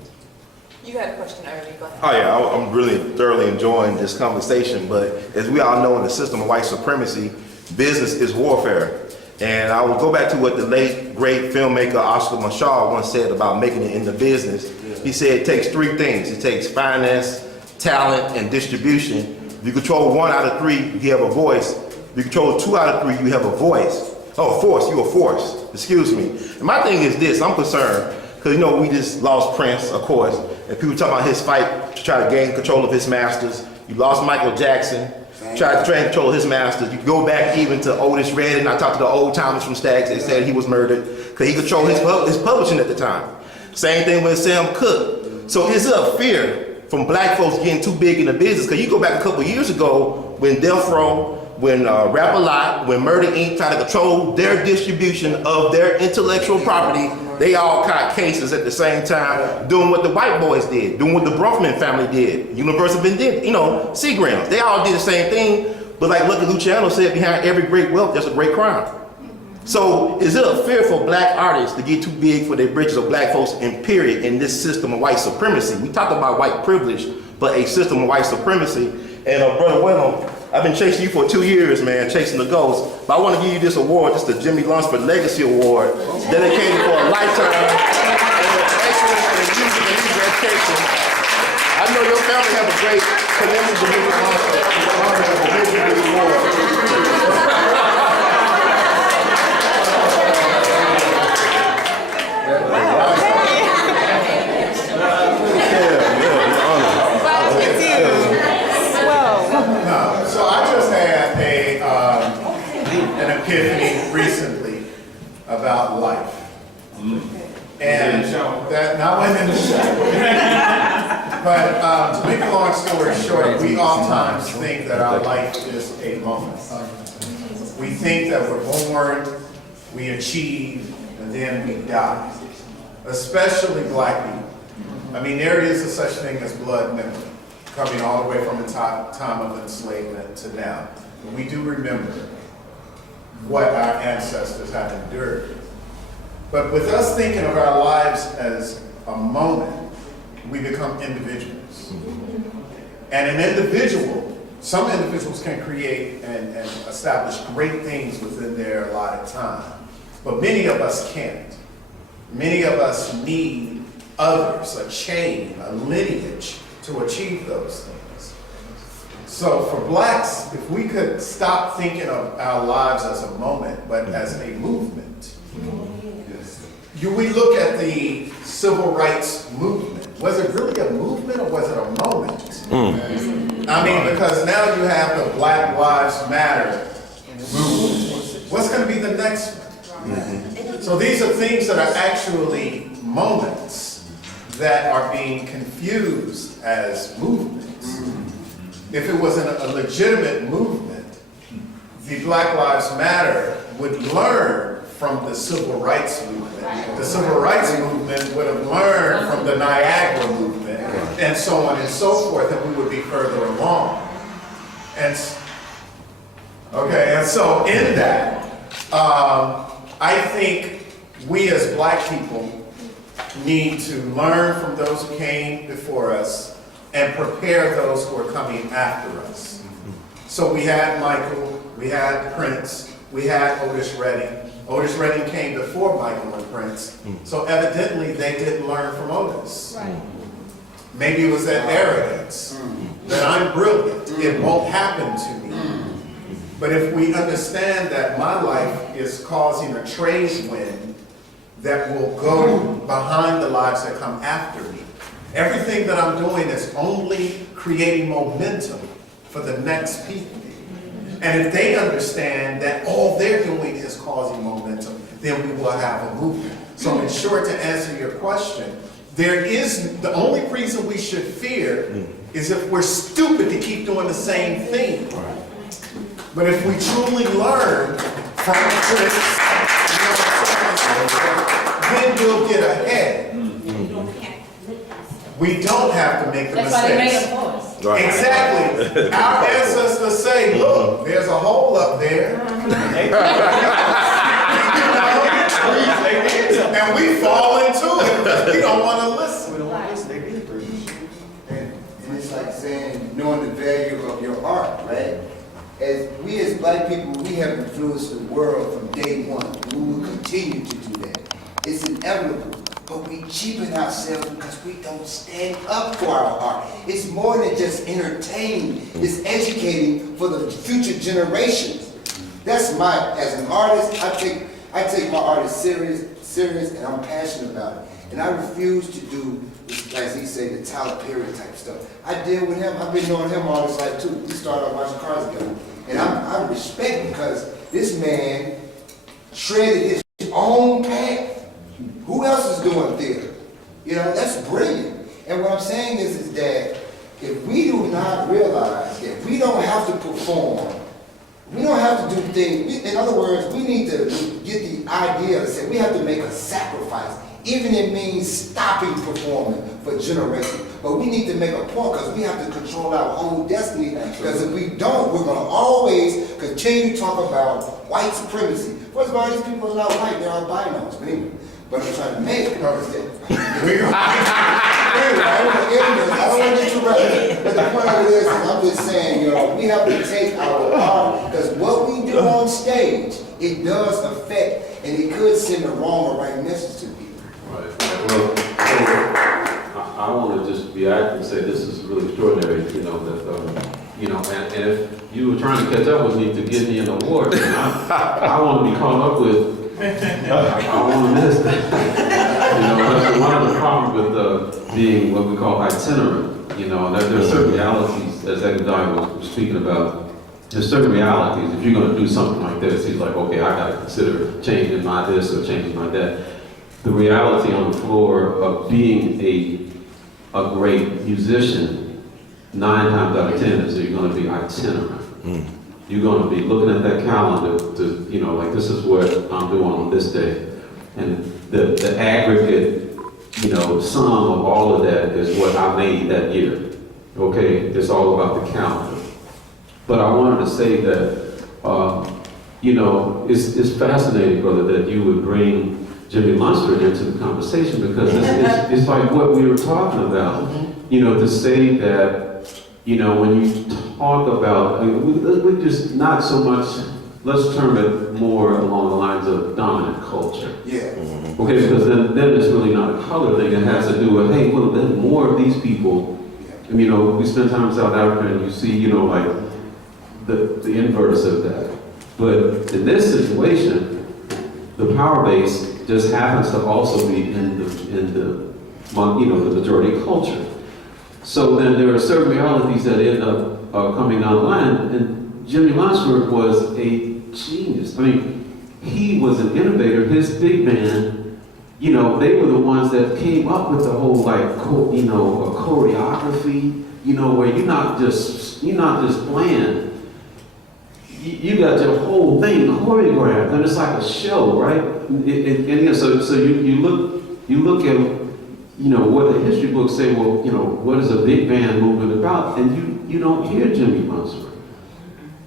You had a question earlier, go ahead. Oh yeah, I'm really thoroughly enjoying this conversation, but as we all know in the system of white supremacy, business is warfare. And I will go back to what the late, great filmmaker Oscar Mashal once said about making it in the business. He said it takes three things. It takes finance, talent, and distribution. If you control 1 out of 3, you have a voice. If you control 2 out of 3, you have a voice. Oh, force, you're a force. Excuse me. And my thing is this, I'm concerned, because you know we just lost Prince, of course, and people talk about his fight to try to gain control of his masters. You lost Michael Jackson, tried to try and control his masters. You go back even to Otis Redding. I talked to the old timers from Stags. They said he was murdered because he controlled his publishing at the time. Same thing with Sam Cooke. So is there a fear from black folks getting too big in the business? Because you go back a couple years ago when Death Row, when Rap-A-Lot, when Murder Inc. tried to control their distribution of their intellectual property, they all caught cases at the same time, doing what the white boys did, doing what the Bronfman family did, Universal did, you know, Seagrams. They all did the same thing, but like Lucky Luciano said, behind every great wealth, there's a great crime. So is it a fear for black artists to get too big for their britches, or black folks in period in this system of white supremacy? We talked about white privilege, but a system of white supremacy. And Brother Whalum, I've been chasing you for 2 years, man, chasing the ghost. But I want to give you this award, just the Jimmy Lunsford Legacy Award, dedicated for a lifetime of excellence in music and music education. I know your family have a great epiphany recently about life. And that, not when in the shower. But to make a long story short, we oftentimes think that our life is a moment. We think that we're born, we achieve, and then we die. Especially black people. I mean, there is a such thing as blood memory, coming all the way from the time of enslavement to now. And we do remember what our ancestors have endured. But with us thinking of our lives as a moment, we become individuals. And an individual, some individuals can create and establish great things within their allotted time, but many of us can't. Many of us need others, a chain, a lineage to achieve those things. So for blacks, if we could stop thinking of our lives as a moment, but as a movement. We look at the civil rights movement. Was it really a movement or was it a moment? I mean, because now you have the Black Lives Matter movement. What's going to be the next one? So these are things that are actually moments that are being confused as movements. If it was a legitimate movement, the Black Lives Matter would learn from the civil rights movement. The civil rights movement would have learned from the Niagara movement, and so on and so forth, and we would be further along. And so in that, I think we as black people need to learn from those who came before us and prepare those who are coming after us. So we had Michael, we had Prince, we had Otis Redding. Otis Redding came before Michael and Prince, so evidently they didn't learn from Otis. Right. Maybe it was that arrogance, that I'm brilliant, it won't happen to me. But if we understand that my life is causing a trade wind that will go behind the lives that come after me, everything that I'm doing is only creating momentum for the next people. And if they understand that all they're doing is causing momentum, then we will have a movement. So in short, to answer your question, the only reason we should fear is if we're stupid to keep doing the same thing. But if we truly learn from the tricks, then we'll get ahead. We don't have to make the mistakes. That's why they made them for us. Right. Exactly. Our ancestors say, look, there's a hole up there. And we fall into it because we don't want to listen. We don't want to listen. They really preach. And it's like saying, knowing the value of your art, right? We as black people, we have influenced the world from day one. We will continue to do that. It's inevitable. But we cheapen ourselves because we don't stand up for our art. It's more than just entertaining. It's educating for the future generations. That's as an artist, I take my art as serious, and I'm passionate about it. And I refuse to do, as he said, the Tyler Perry type stuff. I deal with him. I've been knowing him all his life too. We started off watching cars together. And I respect because this man shredded his own path. Who else is doing theater? You know, that's brilliant. And what I'm saying is that if we do not realize that we don't have to perform, we don't have to do things, in other words, we need to get the idea to say we have to make a sacrifice, even if it means stopping performing for generations. But we need to make a point because we have to control our own destiny. Because if we don't, we're going to always continue to talk about white supremacy. First of all, these people are not white, they're albinos. But anyway, but I'm trying to make it understand. I don't want to interrupt, but the point of it is, I'm just saying, we have to take our art, because what we do on stage, it does affect, and it could send the wrong or right message to people. Right. Well, I want to just be active and say this is really extraordinary, and if you were trying to catch up with me to give me an award, I want to be caught up with. I want to miss that. That's one of the problems with being what we call itinerant. And there are certain realities, as Edgar was speaking about, there's certain realities. If you're going to do something like this, he's like, okay, I got to consider changing my this or changing my that. The reality on the floor of being a great musician, 9 times out of 10 is that you're going to be itinerant. You're going to be looking at that calendar to, you know, like this is what I'm doing on this day. And the aggregate, you know, sum of all of that is what I made that year. Okay, it's all about the calendar. But I wanted to say that, you know, it's fascinating, brother, that you would bring Jimmy Lunsford into the conversation, because it's like what we were talking about. You know, to say that, you know, when you talk about, I mean, we just not so much, let's term it more along the lines of dominant culture. Yeah. Okay, because then it's really not a color thing. It has to do with, hey, well, then more of these people, and, you know, we spend time in South Africa and you see, you know, like the inverse of that. But in this situation, the power base just happens to also be in the you know, the majority culture. So then there are certain realities that end up coming online, and Jimmy Lunsford was a genius. I mean, he was an innovator. His big band, you know, they were the ones that came up with the whole, like, you know, choreography, you know, where you're not just playing. You got your whole thing choreographed, and it's like a show, right? And yeah, so you look at, you know, what the history books say. Well, you know, what is a big band movement about? And you don't hear Jimmy Lunsford.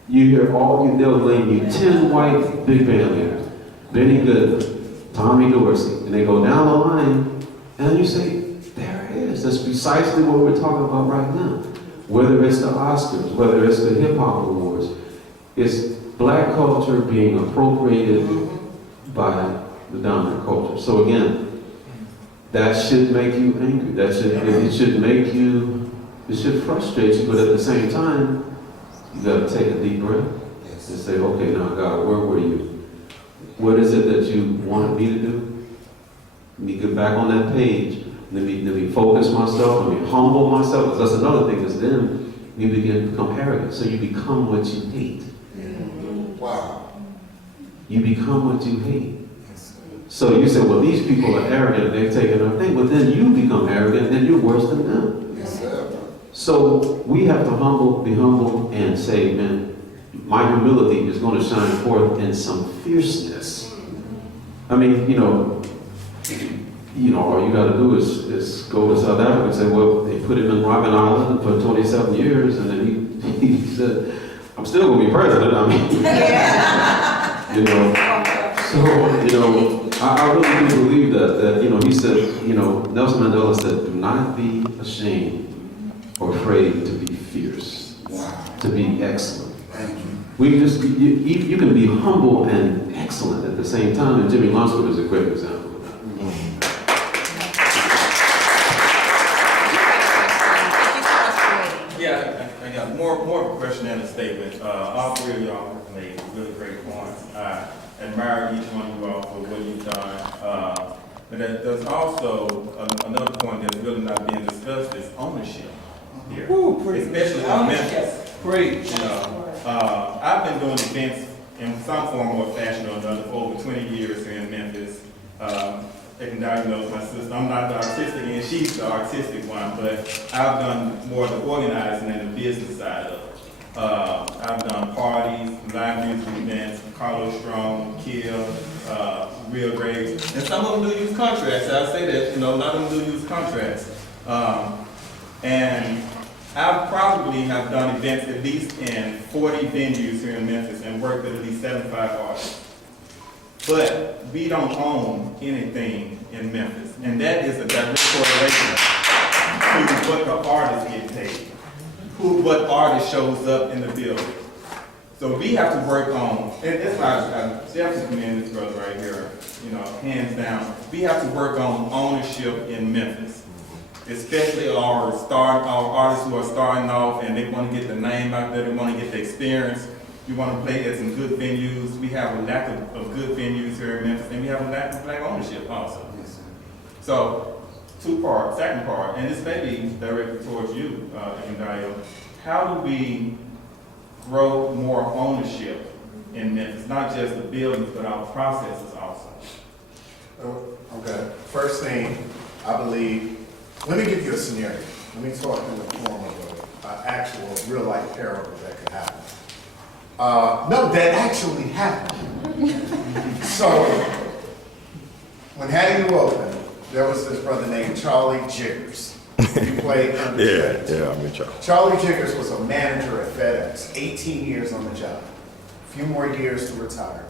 You hear they'll name you 10 white big band leaders, Benny Goodman, Tommy Dorsey, and they go down the line, and you say, there it is. That's precisely what we're talking about right now. Whether it's the Oscars, whether it's the hip hop awards. It's black culture being appropriated by the dominant culture. So again, that should make you angry. It should make you, it should frustrate you, but at the same time, you gotta take a deep breath and say, okay, now God, where were you? What is it that you wanted me to do? Let me get back on that page. Let me focus myself, let me humble myself, because that's another thing, is then you begin to become arrogant. So you become what you hate. Wow. You become what you hate. So you say, well, these people are arrogant, they've taken our thing, but then you become arrogant and you're worse than them. Yes, sir. So we have to be humble and say, man, my humility is going to shine forth in some fierceness. I mean, you know, all you got to do is go to South Africa and say, well, they put him in Robben Island for 27 years, and then he said, I'm still going to be president. I mean, you know. So, you know, I really do believe that, you know, he said, you know, Nelson Mandela said, do not be ashamed or afraid to be fierce, to be excellent. We just, you can be humble and excellent at the same time, and Jimmy Lunsford is a great example of that. Yeah, I got more of a question than a statement. All three of y'all have made really great points. I admire each one of you all for what you've done. But there's also another point that's really not being discussed is ownership here, especially in Memphis. Great. You know, I've been doing events in some form or fashion or another for over 20 years here in Memphis. They can diagnose my sister. I'm not the artistic end, she's the artistic one, but I've done more of the organizing and the business side of it. I've done parties, live music events, Carlos Strong, Kill, Real Graves, and some of them do use contracts. I say that, you know, a lot of them do use contracts. And I probably have done events at least in 40 venues here in Memphis and worked with at least 75 artists. But we don't own anything in Memphis, and that is a direct correlation to what the artists get paid, what artist shows up in the building. So we have to work on, and that's why I definitely commend this brother right here, you know, hands down. We have to work on ownership in Memphis, especially our artists who are starting off and they want to get the name out there, they want to get the experience. We want to play at some good venues. We have a lack of good venues here in Memphis, and we have a lack of black ownership also. Yes. So, second part, and this may be directed towards you, Ndayo. How do we grow more ownership in Memphis, not just the buildings, but our processes also. Okay, first thing, I believe, let me give you a scenario. Let me talk in the form of an actual real-life parable that could happen. No, that actually happened. So, when Hattie opened, there was this brother named Charlie Jiggers. He played under FedEx. Yeah, I mean, Charlie. Charlie Jiggers was a manager at FedEx, 18 years on the job, a few more years to retire.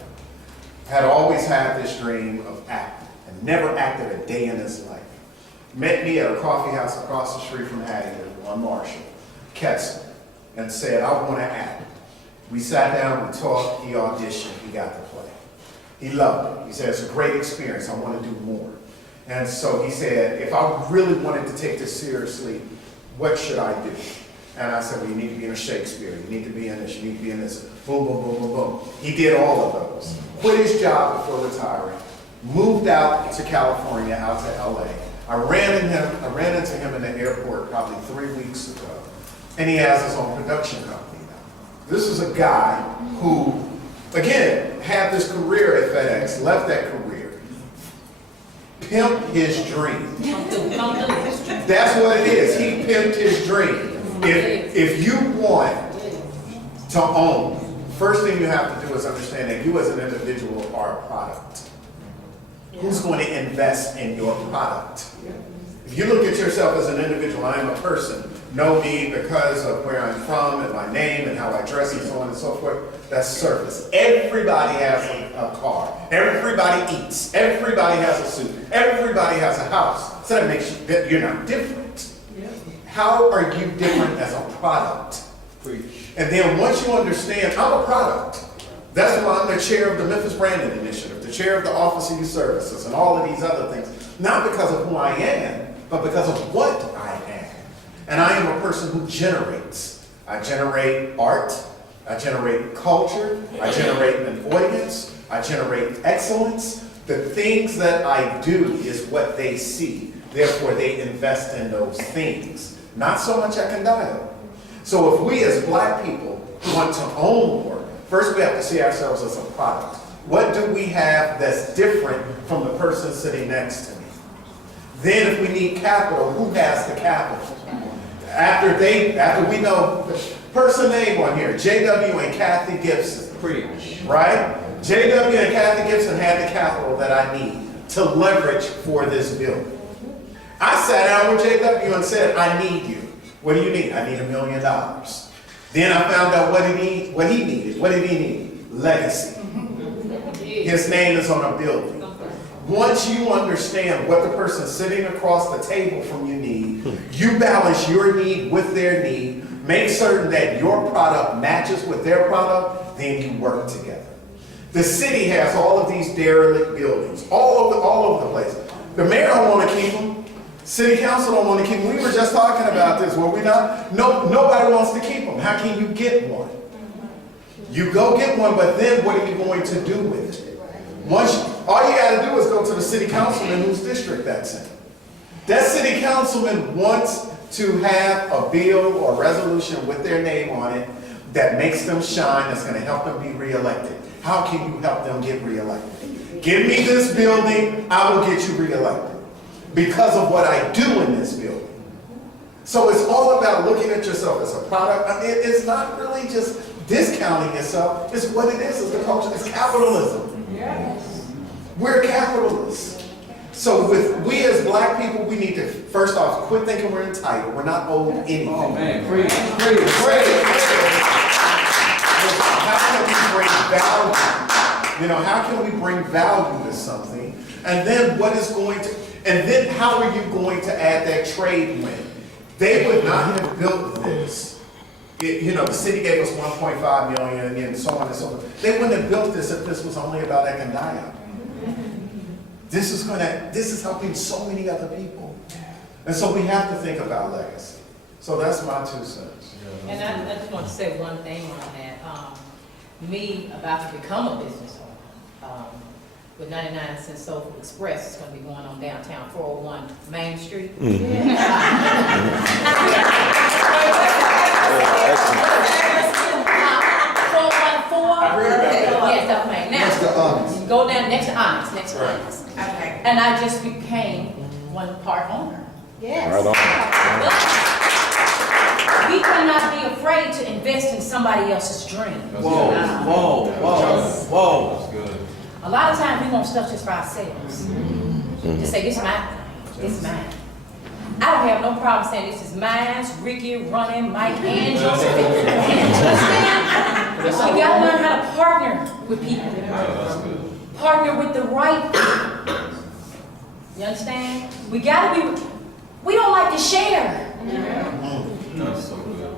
Had always had this dream of acting and never acted a day in his life. Met me at a coffee house across the street from Hattie on Marshall, Ketzel, and said, I want to act. We sat down, we talked, he auditioned, he got to play. He loved it. He said, it's a great experience, I want to do more. And so he said, if I really wanted to take this seriously, what should I do? And I said, well, you need to be in a Shakespeare, you need to be in this, you need to be in this, boom, boom, boom, boom, boom. He did all of those. Quit his job before retiring, moved out to California, out to L.A. I ran into him in the airport probably 3 weeks ago, and he has his own production company now. This is a guy who, again, had this career at FedEx, left that career, pimped his dream. That's what it is. He pimped his dream. If you want to own, first thing you have to do is understand that you as an individual are a product. Who's going to invest in your product? If you look at yourself as an individual, I am a person, know me because of where I'm from and my name and how I dress and so on and so forth, that's surface. Everybody has a car. Everybody eats. Everybody has a suit. Everybody has a house. So that makes you, you're not different. How are you different as a product? And then once you understand, I'm a product. That's why I'm the chair of the Memphis Branding Initiative, the chair of the Office of Youth Services, and all of these other things. Not because of who I am, but because of what I am. And I am a person who generates. I generate art, I generate culture, I generate an audience, I generate excellence. The things that I do is what they see. Therefore, they invest in those things. Not so much Akandaya. So if we as black people want to own more, first we have to see ourselves as a product. What do we have that's different from the person sitting next to me? Then if we need capital, who has the capital? After we know the person name on here, J.W. and Kathy Gibson. Right? J.W. and Kathy Gibson had the capital that I need to leverage for this building. I sat down with J.W. and said, I need you. What do you need? I need $1 million. Then I found out what he needed. What did he need? Legacy. His name is on a building. Once you understand what the person sitting across the table from you need, you balance your need with their need, make certain that your product matches with their product, then you work together. The city has all of these derelict buildings all over the place. The mayor don't want to keep them. City council don't want to keep them. We were just talking about this, were we not? No, nobody wants to keep them. How can you get one? You go get one, but then what are you going to do with it? All you got to do is go to the city councilman whose district that's in. That city councilman wants to have a bill or resolution with their name on it that makes them shine, that's going to help them be reelected. How can you help them get reelected? Give me this building, I will get you reelected. Because of what I do in this building. So it's all about looking at yourself as a product. I mean, it's not really just discounting yourself. It's what it is. It's the culture. It's capitalism. Yes. We're capitalists. So we as black people, we need to, first off, quit thinking we're entitled. We're not owed anything. Oh man, free. How can we bring value? You know, how can we bring value to something? And then what is going to, and then how are you going to add that trade win? They would not have built this. The city gave us $1.5 million and so on and so forth. They wouldn't have built this if this was only about Akandaya. This is helping so many other people. And so we have to think about legacy. So that's my 2 cents. And I just want to say one thing on that. Me about to become a business owner. With 99 Cent Soul Food Express, it's going to be going on downtown 401 Main Street. Honest. Go down next to Honest, next to Honest. Okay. And I just became one part owner. Yes. Right on. But we cannot be afraid to invest in somebody else's dream. Whoa, whoa, whoa, whoa. That's good. A lot of times we want stuff just for ourselves. To say, this is mine, this is mine. I don't have no problem saying this is mine, Ricky, Running, Mike, and Joseph. So you gotta learn how to partner with people. That's good. Partner with the right people. You understand? We don't like to share. That's so good.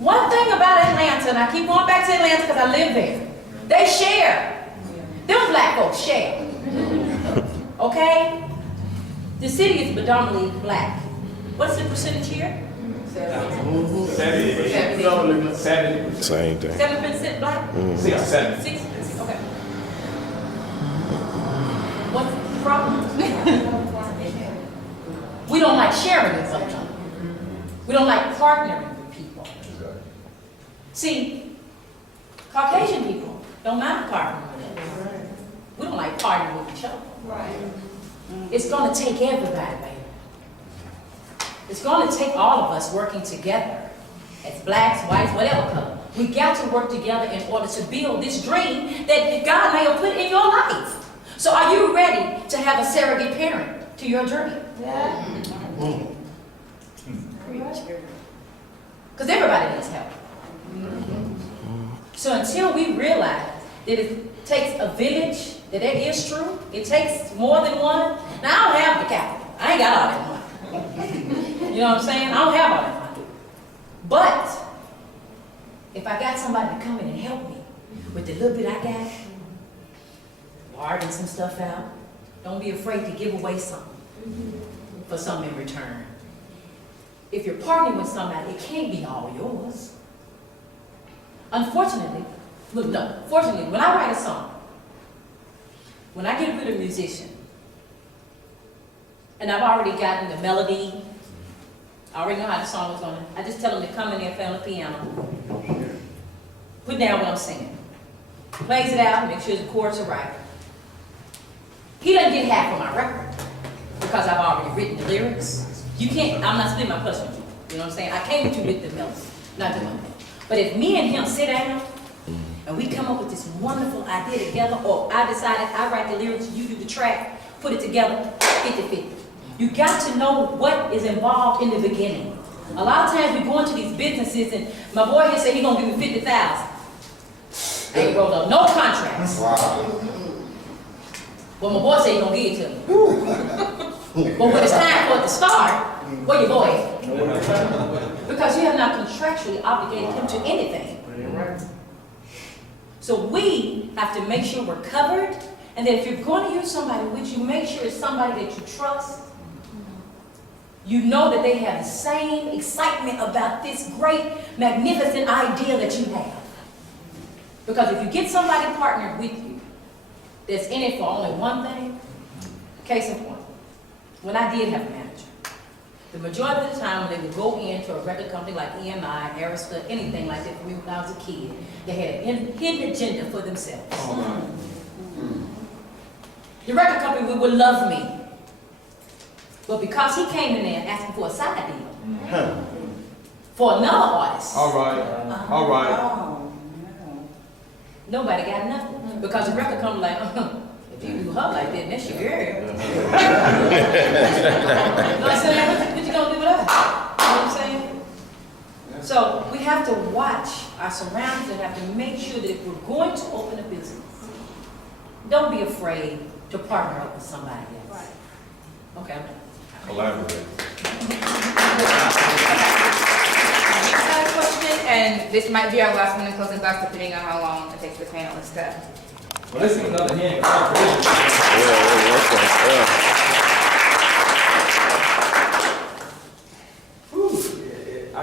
One thing about Atlanta, and I keep going back to Atlanta because I live there, they share. Them black folks share. Okay? The city is predominantly black. What's the percentage here? 70. Same thing. 7% black? 7. 6%, okay. What's the problem? We don't like sharing with each other. We don't like partnering with people. See, Caucasian people don't mind partnering with us. We don't like partnering with each other. It's going to take everybody, baby. It's going to take all of us working together as blacks, whites, whatever color. We got to work together in order to build this dream that God may have put in your life. So are you ready to have a surrogate parent to your dream? Yeah. Because everybody needs help. So until we realize that it takes a village, that is true, it takes more than one. Now, I don't have the capital. I ain't got all that money. You know what I'm saying? I don't have all that money. But if I got somebody to come in and help me with the little bit I got, bargain some stuff out, don't be afraid to give away something for something in return. If you're partnering with somebody, it can't be all yours. Unfortunately, fortunately, when I write a song, when I get with a musician, and I've already gotten the melody, I already know how the song is going to, I just tell them to come in there, play on the piano, put down what I'm singing, plays it out, make sure the chords are right. He doesn't get half of my record because I've already written the lyrics. You can't, I'm not splitting my plus with you. You know what I'm saying? I came with you with the melody, not the melody. But if me and him sit down and we come up with this wonderful idea together, or I decided I write the lyrics, you do the track, put it together, 50-50. You got to know what is involved in the beginning. A lot of times we go into these businesses and my boy here said he's gonna give me 50,000. I ain't rolled up no contracts. Wow. Well, my boy said he's gonna give it to me. But when it's time for it to start, where your boy at? Because you have not contractually obligated him to anything. So we have to make sure we're covered, and that if you're going to use somebody with you, make sure it's somebody that you trust. You know that they have the same excitement about this great, magnificent idea that you have. Because if you get somebody partnered with you that's in it for only one thing, case in point, when I did have a manager, the majority of the time when they would go into a record company like EMI, Arista, anything like that for me when I was a kid, they had a hidden agenda for themselves. The record company would love me. But because he came in there asking for a side deal for another artist. All right. Nobody got nothing. Because the record company like, if you do her like that, that's your girl. You know what I'm saying? What you gonna do with us? You know what I'm saying? So we have to watch our surroundings and have to make sure that if we're going to open a business, don't be afraid to partner up with somebody else. Right. Okay. Collaborate. I have a question, and this might be our last one in closing class, depending on how long it takes the panelists to. Well, let's see another hand. I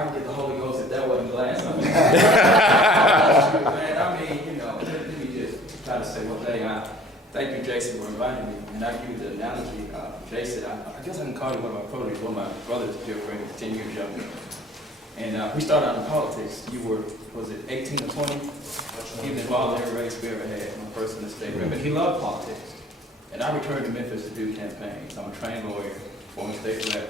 can get the Holy Ghost if that wasn't glass. Man, I mean, you know, let me just try to say one thing. Thank you, Jason, for inviting me. And I give you the analogy, Jason, I guess I can call you one of my brothers. One of my brothers, dear friend, 10 years younger. And we started out in politics. You were, was it 18 or 20? He was involved in every race we ever had, my first in the state. But he loved politics. And I returned to Memphis to do campaigns. I'm a trained lawyer, former state rep.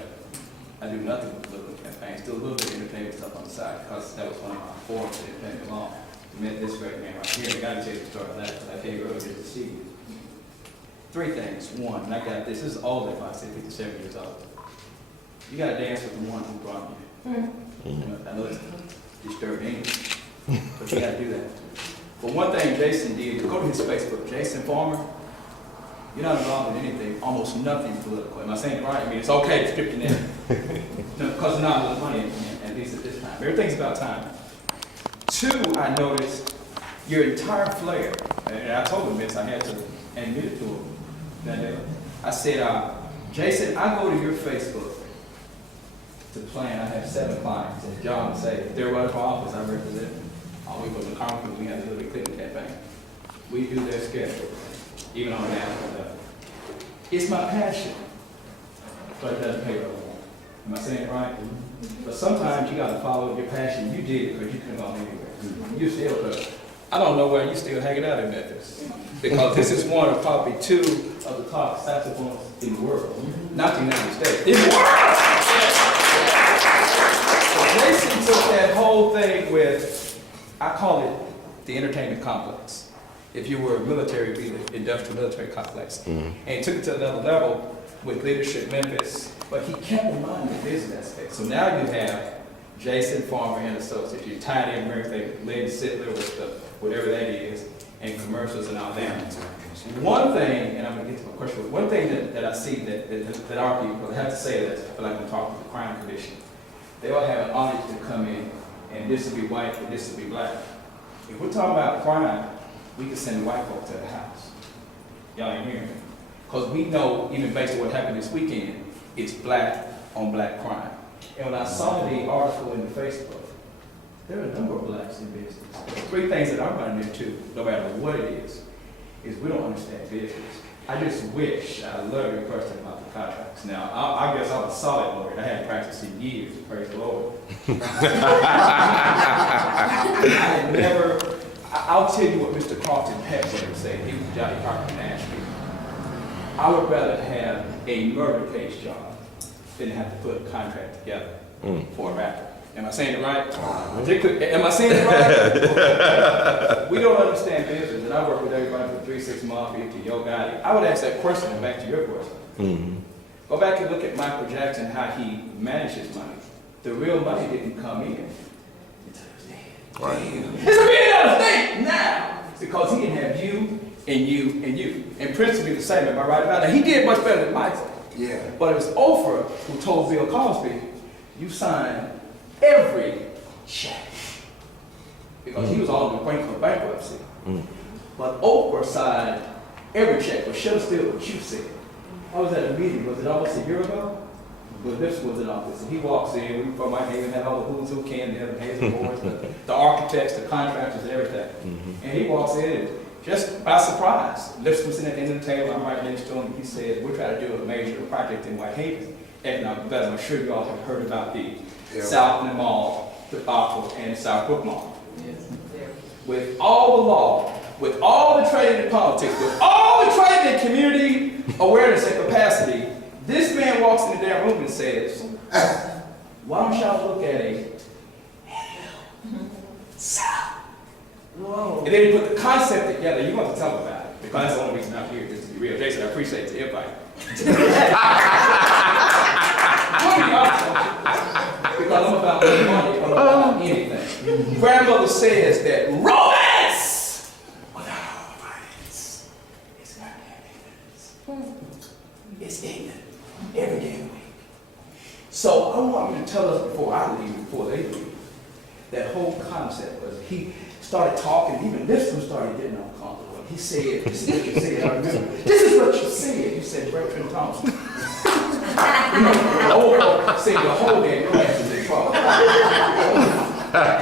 I do nothing but political campaigns, still a little bit of entertainment stuff on the side, because that was one of my forms to independent law. I met this great man right here. I got to tell you the story of that, because I came earlier to see you. 3 things. One, and I got this is old advice, at 57 years old. You got to dance with the one who brought you. I know it's disturbing, but you got to do that. But one thing Jason did, go to his Facebook, Jason Farmer, you're not involved in anything, almost nothing political. Am I saying it right? I mean, it's okay to strip your name. Because there's not a lot of money in it, at least at this time. Everything's about time. 2, I noticed your entire flair, and I told him this, I had to admit it to him that day. I said, Jason, I go to your Facebook to plan. I have 7 clients, and John would say, if they're running for office, I represent them. We go to the conference, we have the Hillary Clinton campaign. We do their schedule, even on a national level. It's my passion, but it doesn't pay well. Am I saying it right? But sometimes you got to follow your passion. You did it, because you couldn't go anywhere. You still, I don't know why you still hanging out in Memphis, because this is one of probably 2 of the top saxophones in the world, not the United States, in the world. So Jason took that whole thing with, I call it the entertainment complex. If you were military, it'd be the industrial military complex. And took it to another level with Leadership Memphis, but he kept in mind the business aspect. So now you have Jason Farmer and Associates. You tied in everything, Lynn Sittler with the, whatever that is, and commercials and all that. One thing, and I'm going to get to my question, but one thing that I see that our people, I have to say this, I feel like I'm talking to the crime commission. They all have an audit to come in, and this will be white and this will be black. If we're talking about crime, we can send the white folk to the house. Y'all ain't hearing me? Because we know, even based on what happened this weekend, it's black on black crime. And when I saw the article in the Facebook, there are a number of blacks in business. 3 things that I'm running into, no matter what it is we don't understand business. I just wish, I love your question about the contracts. Now, I guess I'm a solid lawyer. I hadn't practiced in years, praise the Lord. I'll tell you what Mr. Carlton Peck would say. He was Johnny Parker in Nashville. I would rather have a murder case job than have to put a contract together for a rapper. Am I saying it right? Am I saying it right? We don't understand business, and I work with everybody from 3 6 Mafia to Yo Gotti. I would ask that question, and back to your question. Go back and look at Michael Jackson, how he managed his money. The real money didn't come in until he was dead. Right. It's a real thing now, because he can have you and you and you. And Prince will be the same, am I right about that? He did much better than Michael. Yeah. But it was Oprah who told Bill Cosby, you signed every check. Because he was on the brink of bankruptcy. But Oprah signed every check, but should have still what you said. I was at a meeting, was it almost a year ago? Well, this was in office, and he walks in, we from my name had all the who's who can, the Hazel boards, the architects, the contractors, and everything. And he walks in, and just by surprise, Lipscomb sitting at the end of the table, I'm right next to him, he said, we're trying to do a major project in Whitehaven. And I'm sure you all have heard about the South End Mall, the Opera, and South Brook Mall. With all the law, with all the training in politics, with all the training in community awareness and capacity, this man walks in the damn room and says, why don't y'all look at a South? And then he put the concept together. You want to tell him about it, because that's the only reason I'm here, just to be real. Jason, I appreciate the invite. Because I'm about money, I'm about anything. Grandmother says that romance without violence is not happiness. It's ignorant every day of the week. So I want you to tell us before I leave, before they leave, that whole concept was he started talking, even Lipscomb started getting uncomfortable. He said, this is what you said, I remember. This is what you said. You said Bertrand Thompson. Said the whole damn class is in trouble.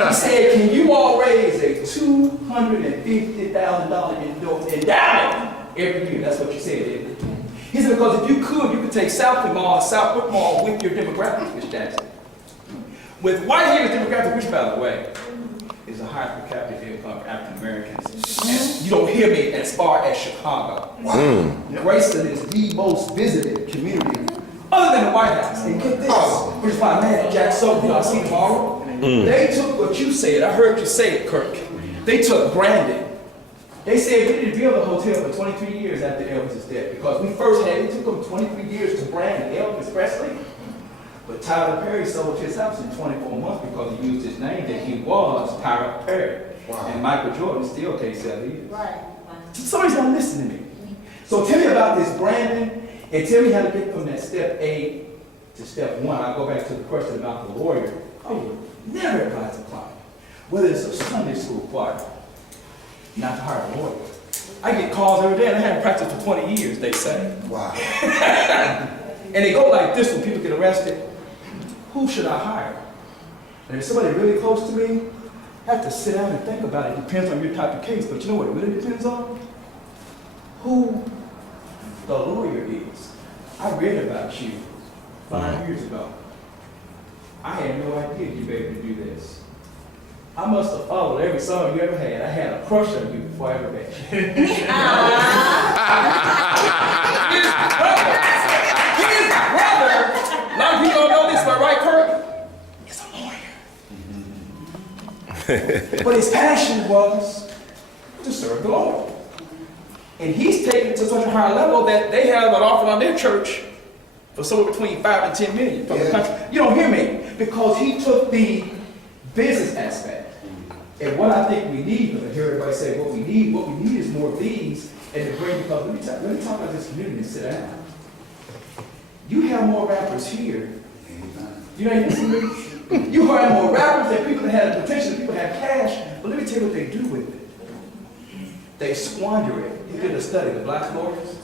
He said, can you all raise a $250,000 endowment every year? That's what you said, didn't it? He said, because if you could take South End Mall and South Brook Mall with your demographics, Ms. Jackson. With white Hispanic demographic, which by the way, is a high per capita income for African Americans. And you don't hear me as far as Chicago. Graceland is the most visited community other than the White House. And get this, which is why I'm mad at Jack Soap, y'all see tomorrow? They took what you said, I heard you say it, Kirk. They took branding. They said we didn't build a hotel for 23 years after Elvis is dead because we first had, it took them 23 years to brand Elvis Presley. But Tyler Perry sold his house in 24 months because he used his name that he was Tyler Perry. Wow. And Michael Jordan still can't sell his. Right. Somebody's not listening to me. So tell me about this branding and tell me how to get from that step A to step 1. I'll go back to the question about the lawyer. I would never advise a client, whether it's a Sunday school choir, not to hire a lawyer. I get calls every day and I haven't practiced for 20 years, they say. Wow. And they go like this when people get arrested. Who should I hire? And if somebody really close to me, I have to sit down and think about it. It depends on your type of case, but you know what it really depends on? Who the lawyer is. I read about you 5 years ago. I had no idea you'd be able to do this. I must have followed every song you ever had. I had a crush on you before I ever met you. His brother, a lot of people don't know this, but right, Kirk? Is a lawyer. But his passion was to serve the Lord. And he's taken it to such a high level that they have an offering on their church for somewhere between 5 and 10 million from the country. You don't hear me, because he took the business aspect. And what I think we need, because I hear everybody say what we need is more of these, and to bring, because let me talk about this community and sit down. You have more rappers here. You know, you hire more rappers than people that have potential, people that have cash, but let me tell you what they do with it. They squander it. He did a study, the black lawyers.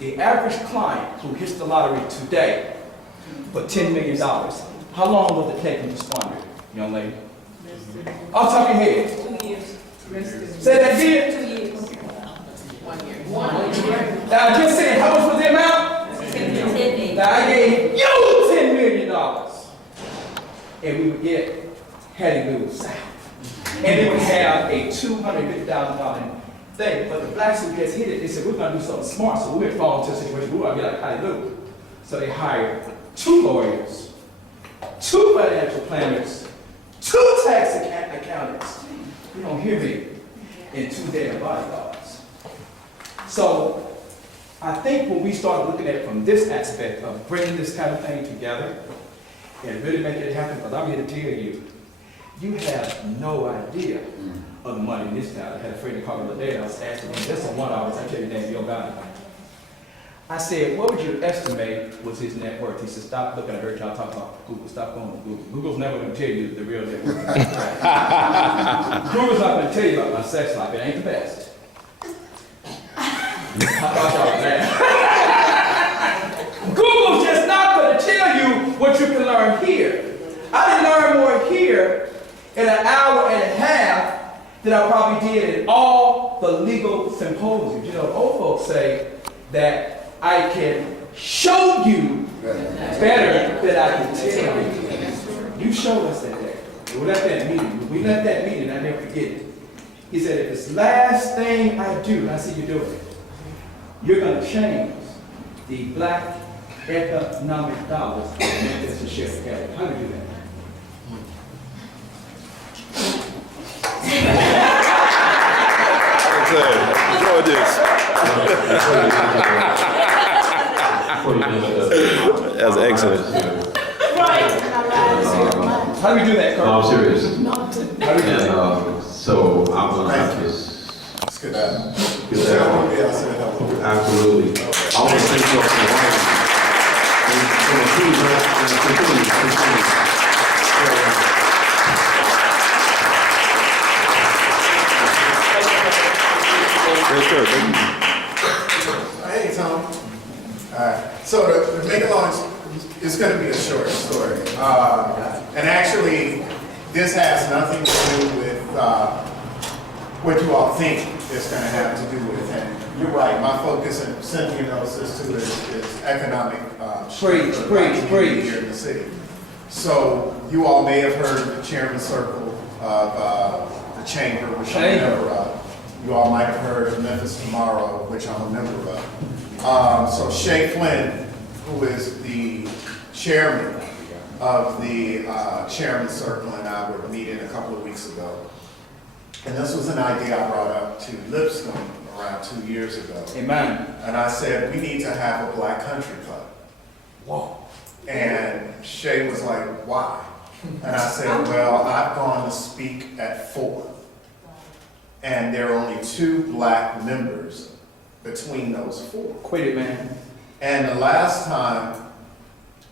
The average client who hits the lottery today for $10 million, how long will it take him to squander it, young lady? Off top of your head. 2 years. Say that again. 2 years. 1 year. 1 year. Now I just said, how much was the amount? $10 million. Now I gave you $10 million. And we would get Hattie Lou South. And then we have a $250,000 thing. But the blacks who just hit it, they said, we're going to do something smart. So we would fall into a situation, we're going to be like Hattie Lou. So they hired 2 lawyers, 2 financial planners, 2 tax accountants, you don't hear me, and 2 damn bodyguards. So I think when we start looking at it from this aspect of bringing this kind of thing together and really making it happen, because I'm here to tell you, you have no idea of the money in this town. I had a friend that called me the other day and I was asking him, that's a $1, I tell you, damn, you got it. I said, what would you estimate was his net worth? He said, stop looking, I heard y'all talk about Google, stop going to Google. Google's never going to tell you the real net worth. Google's not going to tell you about my sex life, it ain't the best. How about y'all that? Google's just not going to tell you what you can learn here. I didn't learn more here in an hour and a half than I probably did in all the legal symposiums. You know, old folks say that I can show you better than I can tell you. You showed us that day. We left that meeting. We left that meeting, I never forget it. He said, if it's last thing I do, and I see you doing it, you're going to change the black economic dollars in Memphis and Sheriff County. How do you do that? Enjoy this. That was excellent. How do we do that, Carl? No, I'm serious. How do we do that? So I'm going to have this. It's good to have you. Good to have you. Absolutely. I want to thank you all for Yes, sir. Thank you. Hey, Tom. All right. So to make it long, it's going to be a short story. And actually, this has nothing to do with what you all think it's going to have to do with. And you're right. My focus, and Cynthia knows this too, is economic Preach. here in the city. So you all may have heard of the chairman's circle of the chamber, which I'm a member of. You all might have heard of Memphis Tomorrow, which I'm a member of. So Shay Flynn, who is the chairman of the chairman's circle, and I were meeting a couple of weeks ago. And this was an idea I brought up to Lipscomb around 2 years ago. Amen. And I said, we need to have a black country club. Whoa. And Shay was like, why? And I said, well, I've gone to speak at 4. And there are only 2 black members between those 4. Quit it, man. And the last time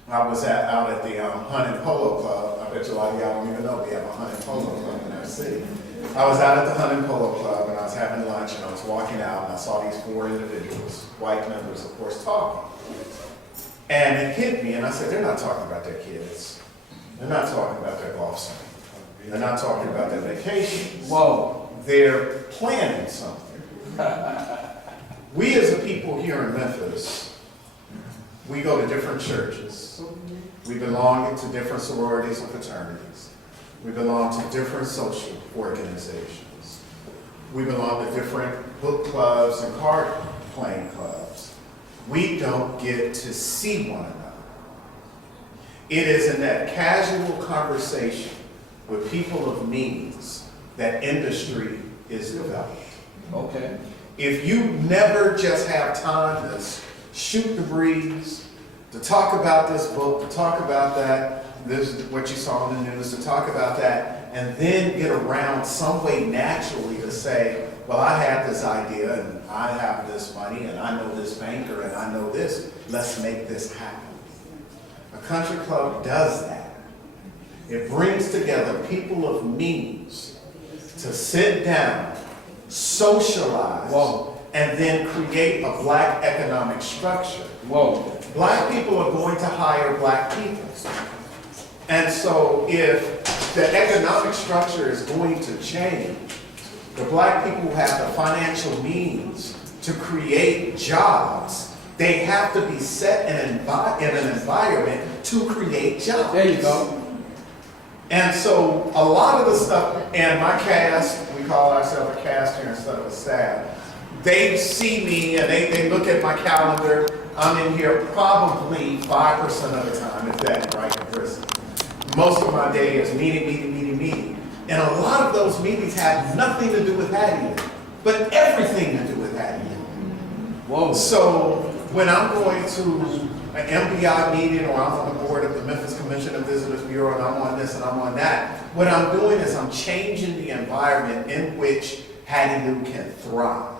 I was out at the Hunt and Polo Club, I bet you a lot of y'all don't even know we have a Hunt and Polo Club in our city. I was out at the Hunt and Polo Club and I was having lunch and I was walking out and I saw these 4 individuals, white members of course, talking. And it hit me and I said, they're not talking about their kids. They're not talking about their golf swing. They're not talking about their vacations. Whoa. They're planning something. We as a people here in Memphis, we go to different churches. We belong to different sororities and fraternities. We belong to different social organizations. We belong to different book clubs and card playing clubs. We don't get to see one another. It is in that casual conversation with people of means that industry is developed. Okay. If you never just have time to shoot the breeze, to talk about this book, to talk about that, this is what you saw in the news, to talk about that, and then get around some way naturally to say, well, I have this idea, and I have this money, and I know this banker, and I know this, let's make this happen. A country club does that. It brings together people of means to sit down, socialize, whoa, and then create a black economic structure. Whoa. Black people are going to hire black people. And so if the economic structure is going to change, the black people who have the financial means to create jobs, they have to be set in an environment to create jobs. There you go. And so a lot of the stuff, and my cast, we call ourselves a cast here instead of a staff, they see me and they look at my calendar. I'm in here probably 5% of the time, if that's right, Chris. Most of my day is meeting. And a lot of those meetings have nothing to do with Attn, but everything to do with Attn. Whoa. So when I'm going to an MBI meeting or I'm on the board of the Memphis Convention and Visitors Bureau and I'm on this and I'm on that, what I'm doing is I'm changing the environment in which Hattie can thrive.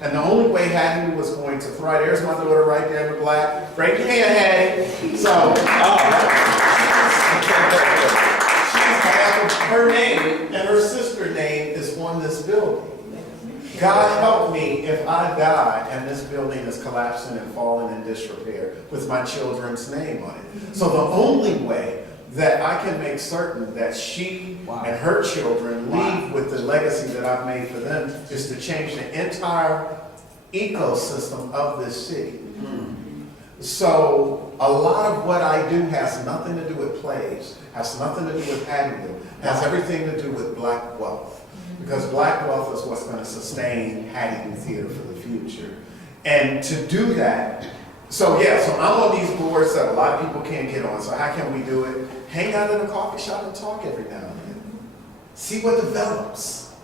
And the only way Hattie was going to thrive, there's my daughter right there in the black. Break your hand, Hattie. So, her name and her sister's name is on this building. God help me if I die and this building is collapsing and falling in disrepair with my children's name on it. So the only way that I can make certain that she and her children leave with the legacy that I've made for them is to change the entire ecosystem of this city. So a lot of what I do has nothing to do with plays, has nothing to do with Hattieville, has everything to do with black wealth. Because black wealth is what's going to sustain Hattieville theater for the future. And to do that, so I'm on these boards that a lot of people can't get on. So how can we do it? Hang out in a coffee shop and talk every now and then. See what develops.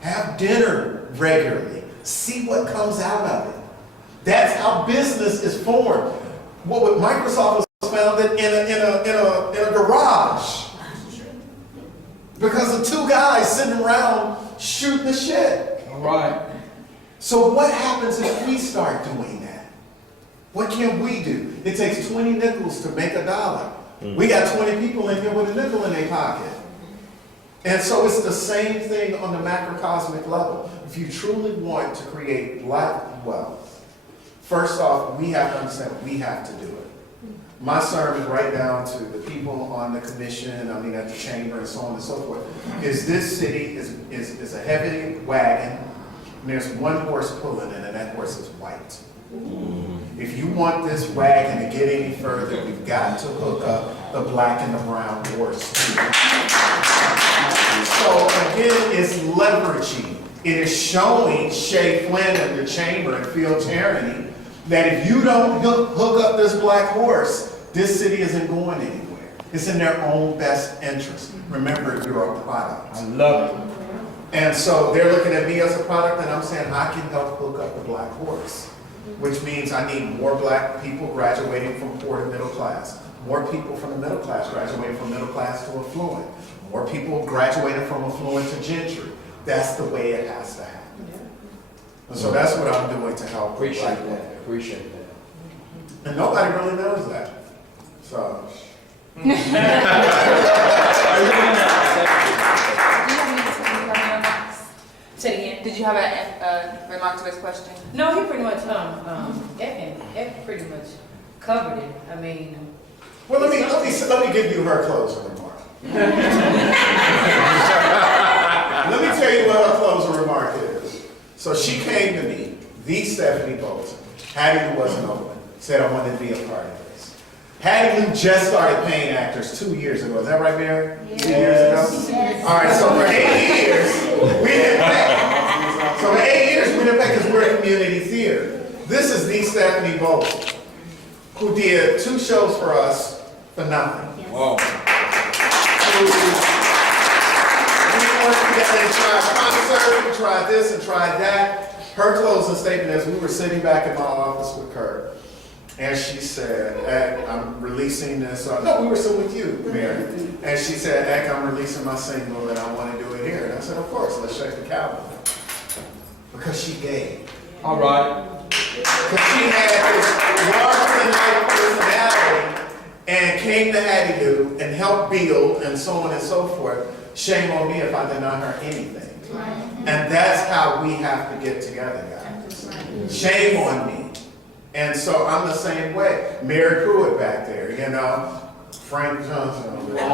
Have dinner regularly. See what comes out of it. That's how business is formed. What Microsoft was founded in a garage. Because of 2 guys sitting around shooting the shit. All right. So what happens if we start doing that? What can we do? It takes 20 nickels to make $1. We got 20 people in here with a nickel in their pocket. And so it's the same thing on the macrocosmic level. If you truly want to create black wealth, first off, we have to understand we have to do it. My sermon right down to the people on the commission, at the chamber and so on and so forth, is this city is a heavy wagon and there's one horse pulling it and that horse is white. If you want this wagon to get any further, you've got to hook up the black and the brown horse. So again, it's leveraging. It is showing Shay Flynn and the chamber and Phil Tyranny that if you don't hook up this black horse, this city isn't going anywhere. It's in their own best interest. Remember, you're a product. I love it. And so they're looking at me as a product, and I'm saying I can help hook up the black horse, which means I need more black people graduating from poor to middle class, more people from the middle class graduating from middle class to affluent, more people graduating from affluent to gentry. That's the way it has to happen. And so that's what I'm doing to help. Appreciate that. Appreciate that. And nobody really knows that. So. Do you have any remarks? Say it again. Did you have a remark to his question? No, he pretty much, F pretty much covered it. I mean. Well, let me give you her closing remark. Let me tell you what her closing remark is. So she came to me, the Stephanie Bolton, Hattie who wasn't open, said I wanted to be a part of this. Hattie Lou just started paying actors 2 years ago. Is that right, Mary? Yes. 2 years ago? Yes. All right, so for 8 years, we didn't pay. So for 8 years, we didn't pay because we're a community theater. This is the Stephanie Bolton, who did 2 shows for us for nothing. Yes. Whoa. We worked together and tried concert, tried this and tried that. Her closing statement is, we were sitting back in my office with Kirk, and she said, Eck, I'm releasing this. No, we were still with you, Mary. And she said, Eck, I'm releasing my single and I want to do it here. And I said, of course, let's check the calendar. Because she gave. All right. Because she had this larger-than-life personality and came to Hattie Lou and helped build and so on and so forth. Shame on me if I deny her anything. And that's how we have to get together, guys. Shame on me. And so I'm the same way. Mary Pruitt back there, you know, Frank Johnson. But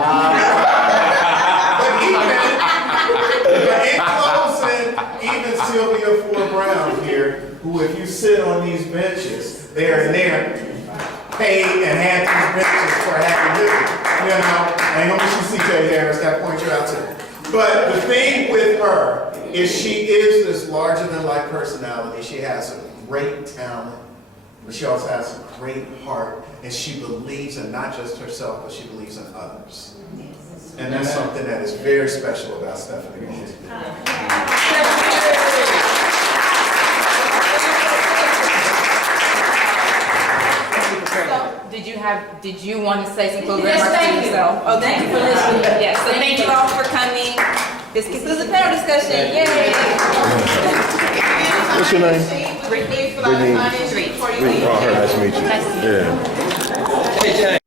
in closing, even Sylvia Ford Brown here, who if you sit on these benches, there and there, paid and had these benches for Hattie Lou. You know, and let me see C.J. Harris, that point you out to. But the thing with her is she is this larger-than-life personality. She has a great talent, but she also has a great heart, and she believes in not just herself, but she believes in others. And that's something that is very special about Stephanie Bolton. Did you want to say some closing Yes, remarks to thank you. yourself? Oh, thank you for listening. Yes, so thank you all for coming. This concludes the panel discussion. Yay! What's your name? Brittany. Brittany. Before you leave. Oh, nice to meet you. Yeah. Hey, Jay.